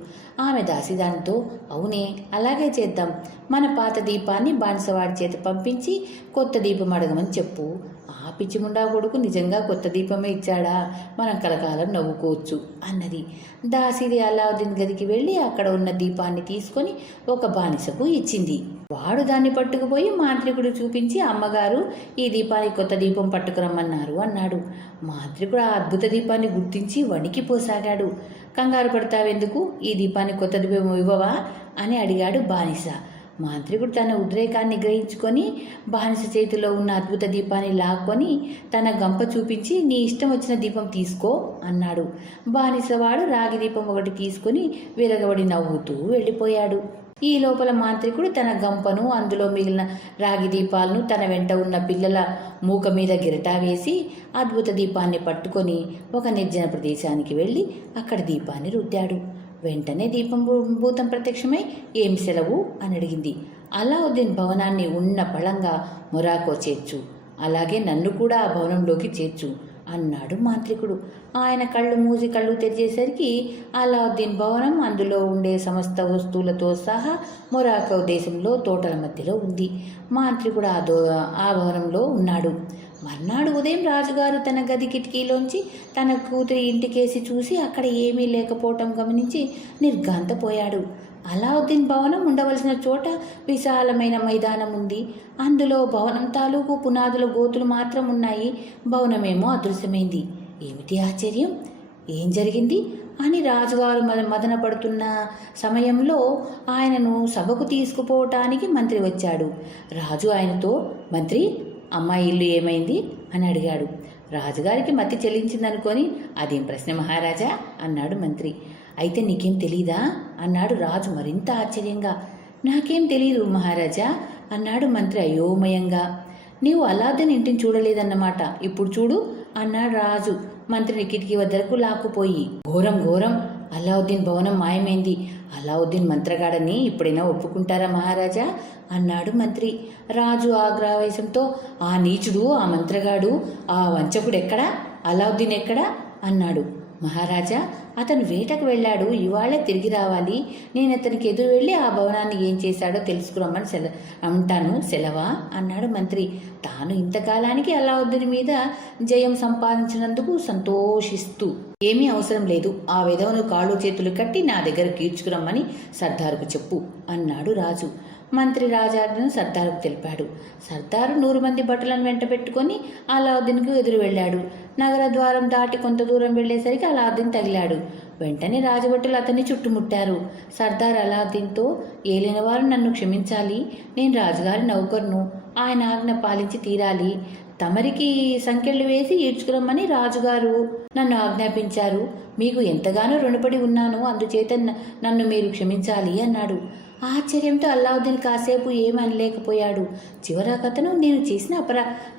ఆమె దాసి దానితో, అవునే, అలాగే చేద్దాం. మన పాత దీపాన్ని బానిసవాడి చేత పంపించి కొత్త దీపం అడగమని చెప్పు. ఆ పిచ్చిముండా కొడుకు నిజంగా కొత్త దీపమే ఇచ్చాడా, మనం కలకాలం నవ్వుకోవచ్చు అన్నది. దాసిది అలావుద్దీన్ గదికి వెళ్ళి అక్కడ ఉన్న దీపాన్ని తీసుకొని ఒక బానిసకు ఇచ్చింది. వాడు దాన్ని పట్టుకుపోయి మాంత్రికుడు చూపించి, అమ్మగారు ఈ దీపానికి కొత్త దీపం పట్టుకురమ్మన్నారు అన్నాడు. మాంత్రికుడు ఆ అద్భుత దీపాన్ని గుర్తించి వణికిపోసాగాడు. కంగారు పడతావెందుకు, ఈ దీపాన్ని కొత్త దీపం ఇవ్వవా అని అడిగాడు బానిస. మాంత్రికుడు తన ఉద్రేకాన్ని గ్రహించుకొని బానిస చేతిలో ఉన్న అద్భుత దీపాన్ని లాక్కొని తన గంప చూపించి, నీ ఇష్టం వచ్చిన దీపం తీసుకో అన్నాడు. బానిసవాడు రాగి దీపం ఒకటి తీసుకొని విరగబడి నవ్వుతూ వెళ్ళిపోయాడు. ఈ లోపల మాంత్రికుడు తన గంపను, అందులో మిగిలిన రాగి దీపాలను తన వెంట ఉన్న పిల్లల మూక మీద గిరటా వేసి అద్భుత దీపాన్ని పట్టుకొని ఒక నిర్జన ప్రదేశానికి వెళ్ళి అక్కడ దీపాన్ని రుద్దాడు. వెంటనే దీపం భూతం ప్రత్యక్షమై, ఏం సెలవు అని అడిగింది. అలావుద్దీన్ భవనాన్ని ఉన్న పళంగా మొరాకో చేర్చు, అలాగే నన్ను కూడా ఆ భవనంలోకి చేర్చు అన్నాడు మాంత్రికుడు. ఆయన కళ్ళు మూసి కళ్ళు తెరిచేసరికి అలావుద్దీన్ భవనం అందులో ఉండే సమస్త వస్తువులతో సహా మొరాకో దేశంలో తోటల మధ్యలో ఉంది. మాంత్రికుడు ఆ భవనంలో ఉన్నాడు. మర్నాడు ఉదయం రాజుగారు తన గది కిటికీలోంచి తన కూతురి ఇంటికేసి చూసి అక్కడ ఏమీ లేకపోవటం గమనించి నిర్ఘాంతపోయాడు. అలావుద్దీన్ భవనం ఉండవలసిన చోట విశాలమైన మైదానం ఉంది. అందులో భవనం తాలూకు పునాదుల గోతులు మాత్రం ఉన్నాయి. భవనమేమో అదృశ్యమైంది. ఏమిటి ఆశ్చర్యం, ఏం జరిగింది అని రాజుగారు మదన పడుతున్న సమయంలో ఆయనను సభకు తీసుకుపోవటానికి మంత్రి వచ్చాడు. రాజు ఆయనతో, మంత్రి, అమ్మాయి ఇల్లు ఏమైంది అని అడిగాడు. రాజుగారికి మతి చెల్లించిందనుకొని, అదేం ప్రశ్న మహారాజా అన్నాడు మంత్రి. అయితే నీకేం తెలీదా అన్నాడు రాజు మరింత ఆశ్చర్యంగా. నాకేం తెలీదు మహారాజా అన్నాడు మంత్రి అయోమయంగా. నీవు అలాద్దీన్ ఇంటిని చూడలేదన్నమాట, ఇప్పుడు చూడు అన్నాడు రాజు మంత్రిని కిటికీ వద్దకు లాక్కుపోయి. ఘోరం ఘోరం, అలావుద్దీన్ భవనం మాయమైంది. అలావుద్దీన్ మంత్రగాడని ఇప్పుడైనా ఒప్పుకుంటారా మహారాజా అన్నాడు మంత్రి. రాజు ఆగ్రహవేశంతో, ఆ నీచుడు, ఆ మంత్రగాడు, ఆ వంచకుడు ఎక్కడా, అలావుద్దీన్ ఎక్కడా అన్నాడు. మహారాజా, అతను వేటకు వెళ్ళాడు, ఇవాళే తిరిగి రావాలి. నేను అతనికి ఎదురు వెళ్ళి ఆ భవనాన్ని ఏం చేశాడో తెలుసుకురమ్మని అంటాను, సెలవా అన్నాడు మంత్రి. తాను ఇంతకాలానికి అలావుద్దీన్ మీద జయం సంపాదించినందుకు సంతోషిస్తూ, ఏమీ అవసరం లేదు, ఆ విధవను కాళ్ళు చేతులు కట్టి నా దగ్గర కీడ్చుకురమ్మని సర్దారుకు చెప్పు అన్నాడు రాజు. మంత్రి రాజాజ్ఞను సర్దారుకు తెలిపాడు. సర్దారు 100 మంది భటులను వెంట పెట్టుకొని అలావుద్దీన్కు ఎదురు వెళ్ళాడు. నగర ద్వారం దాటి కొంత దూరం వెళ్లేసరికి అలావుద్దీన్ తగిలాడు. వెంటనే రాజభటులు అతన్ని చుట్టుముట్టారు. సర్దార్ అలావుద్దీన్తో, ఏలినవారు నన్ను క్షమించాలి, నేను రాజుగారి నౌకర్ను, ఆయన ఆజ్ఞ పాలించి తీరాలి. తమరికి సంకెళ్ళు వేసి ఈడ్చుకురమ్మని రాజుగారు నన్ను ఆజ్ఞాపించారు. మీకు ఎంతగానో రుణపడి ఉన్నాను, అందుచేత నన్ను మీరు క్షమించాలి అన్నాడు. ఆశ్చర్యంతో అలావుద్దీన్ కాసేపు ఏమనలేకపోయాడు. చివరకతను, నేను చేసిన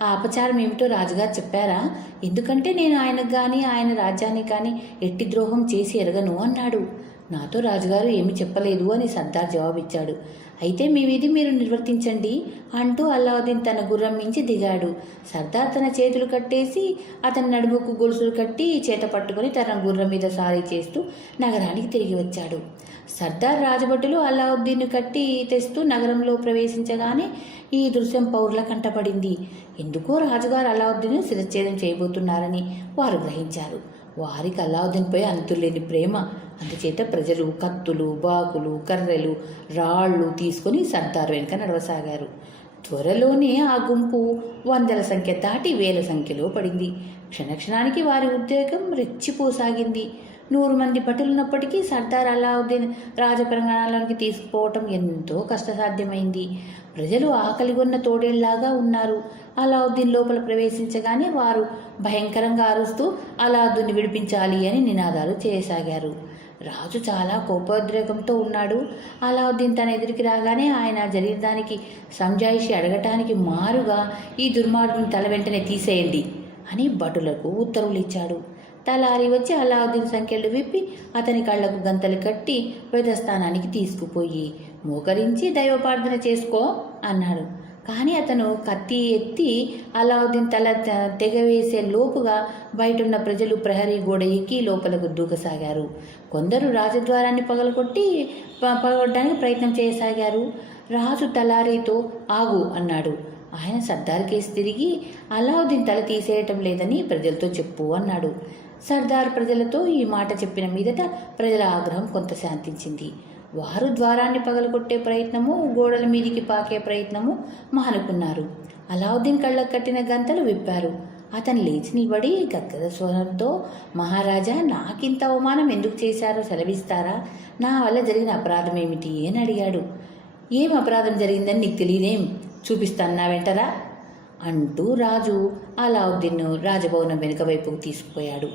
ఆ అపచారం ఏమిటో రాజుగారు చెప్పారా? ఎందుకంటే నేను ఆయనకు కానీ ఆయన రాజ్యానికి కానీ ఎట్టి ద్రోహం చేసి ఎరగను అన్నాడు. నాతో రాజుగారు ఏమీ చెప్పలేదు అని సర్దార్ జవాబిచ్చాడు. అయితే మీ విధి మీరు నిర్వర్తించండి అంటూ అలావుద్దీన్ తన గుర్రం మించి దిగాడు. సర్దార్ తన చేతులు కట్టేసి అతని నడుముకు గొలుసులు కట్టి చేత పట్టుకుని తన గుర్రం మీద సారీ చేస్తూ నగరానికి తిరిగి వచ్చాడు. సర్దార్ రాజభటులు అలావుద్దీన్ను కట్టి తెస్తూ నగరంలో ప్రవేశించగానే ఈ దృశ్యం పౌరుల కంటపడింది. ఎందుకో రాజుగారు అలావుద్దీన్ను శిరచ్ఛేదం చేయబోతున్నారని వారు గ్రహించారు. వారికి అలావుద్దీన్పై అంతులేని ప్రేమ. అందుచేత ప్రజలు కత్తులు, బాకులు, కర్రెలు, రాళ్ళు తీసుకొని సర్దార్ వెనుక నడవసాగారు. త్వరలోనే ఆ గుంపు 100ల సంఖ్య దాటి 1000ల సంఖ్యలో పడింది. క్షణక్షణానికి వారి ఉద్రేకం రెచ్చిపోసాగింది. 100 మంది భటులున్నప్పటికీ సర్దార్ అలావుద్దీన్ రాజప్రాంగణానికి తీసుకుపోవటం ఎంతో కష్టసాధ్యమైంది. ప్రజలు ఆకలిగొన్న తోడేళ్లాగా ఉన్నారు. అలావుద్దీన్ లోపల ప్రవేశించగానే వారు భయంకరంగా అరుస్తూ అలావుద్దీన్ని విడిపించాలి అని నినాదాలు చేయసాగారు. రాజు చాలా కోపోద్రేకంతో ఉన్నాడు. అలావుద్దీన్ తన ఎదురికి రాగానే ఆయన జరిగిన దానికి సంజాయిషి అడగటానికి మారుగా, ఈ దుర్మార్గుని తల వెంటనే తీసేయండి అని భటులకు ఉత్తర్వులు ఇచ్చాడు. తలారి వచ్చి అలావుద్దీన్ సంకెళ్ళు విప్పి అతని కళ్లకు గంతలు కట్టి వేదస్థానానికి తీసుకుపోయి మోకరించి దైవపార్థన చేసుకో అన్నాడు. కానీ అతను కత్తి ఎత్తి అలావుద్దీన్ తల తెగవేసే లోపుగా బయటున్న ప్రజలు ప్రహరీ గోడ ఎక్కి లోపలకు దూకసాగారు. కొందరు రాజద్వారాన్ని పగలగొట్టడానికి ప్రయత్నం చేయసాగారు. రాజు తలారీతో ఆగు అన్నాడు. ఆయన సర్దార్ కేసు తిరిగి అలావుద్దీన్ తల తీసేయటం లేదని ప్రజలతో చెప్పు అన్నాడు. సర్దార్ ప్రజలతో ఈ మాట చెప్పిన మీదట ప్రజల ఆగ్రహం కొంత శాంతించింది. వారు ద్వారాన్ని పగలగొట్టే ప్రయత్నము, గోడల మీదికి పాకే ప్రయత్నము మానుకున్నారు. అలావుద్దీన్ కళ్ళకు కట్టిన గంతలు విప్పారు. అతను లేచి నిలబడి గద్గద స్వరంతో, మహారాజా, నాకింత అవమానం ఎందుకు చేశారో సెలవిస్తారా? నా వల్ల జరిగిన అపరాధం ఏమిటి అని అడిగాడు. ఏం అపరాధం జరిగిందని నీకు తెలియదేం? చూపిస్తాను నా వెంటరా అంటూ రాజు అలావుద్దీన్ను రాజభవనం వెనుక వైపుకు తీసుకుపోయాడు.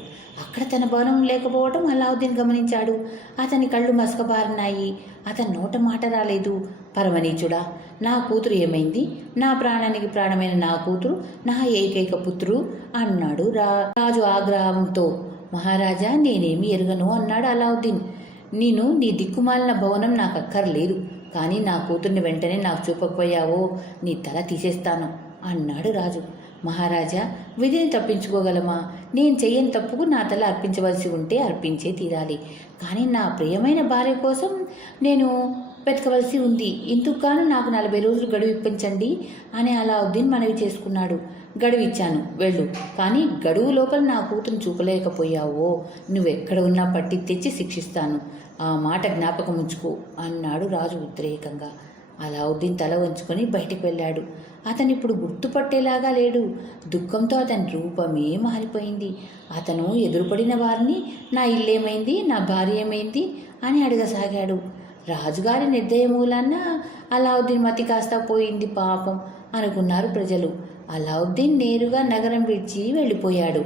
అక్కడ తన భవనం లేకపోవటం అలావుద్దీన్ గమనించాడు. అతని కళ్ళు మసకబారినాయి. అతని నోట మాట రాలేదు. పరమనీచుడా, నా కూతురు ఏమైంది? నా ప్రాణానికి ప్రాణమైన నా కూతురు, నా ఏకైక పుత్రుడు అన్నాడు రాజు ఆగ్రహంతో. మహారాజా, నేనేమి ఎరుగను అన్నాడు అలావుద్దీన్. నేను నీ దిక్కుమాలిన భవనం నాకు అక్కర్లేదు, కానీ నా కూతుర్ని వెంటనే నాకు చూపకపోయావో నీ తల తీసేస్తాను అన్నాడు రాజు. మహారాజా, విధిని తప్పించుకోగలమా? నేను చెయ్యని తప్పుకు నా తల అర్పించవలసి ఉంటే అర్పించే తీరాలి, కానీ నా ప్రియమైన భార్య కోసం నేను వెతకవలసి ఉంది. ఇందుకు గాను నాకు 40 రోజులు గడువు ఇప్పించండి అని అలావుద్దీన్ మనవి చేసుకున్నాడు. గడువు ఇచ్చాను, వెళ్ళు, కానీ గడువు లోపల నా కూతురు చూపలేకపోయావో నువ్వెక్కడ ఉన్నా పట్టి తెచ్చి శిక్షిస్తాను. ఆ మాట జ్ఞాపకం ఉంచుకో అన్నాడు రాజు ఉద్రేకంగా. అలావుద్దీన్ తల వంచుకొని బయటికి వెళ్ళాడు. అతను ఇప్పుడు గుర్తుపట్టేలాగా లేడు. దుఃఖంతో అతని రూపమే మారిపోయింది. అతను ఎదురుపడిన వారిని నా ఇల్లేమైంది, నా భార్య ఏమైంది అని అడగసాగాడు. రాజుగారి నిర్దయమూలాన అలావుద్దీన్ మతి కాస్త పోయింది పాపం అనుకున్నారు ప్రజలు. అలావుద్దీన్ నేరుగా నగరం విడిచి వెళ్ళిపోయాడు.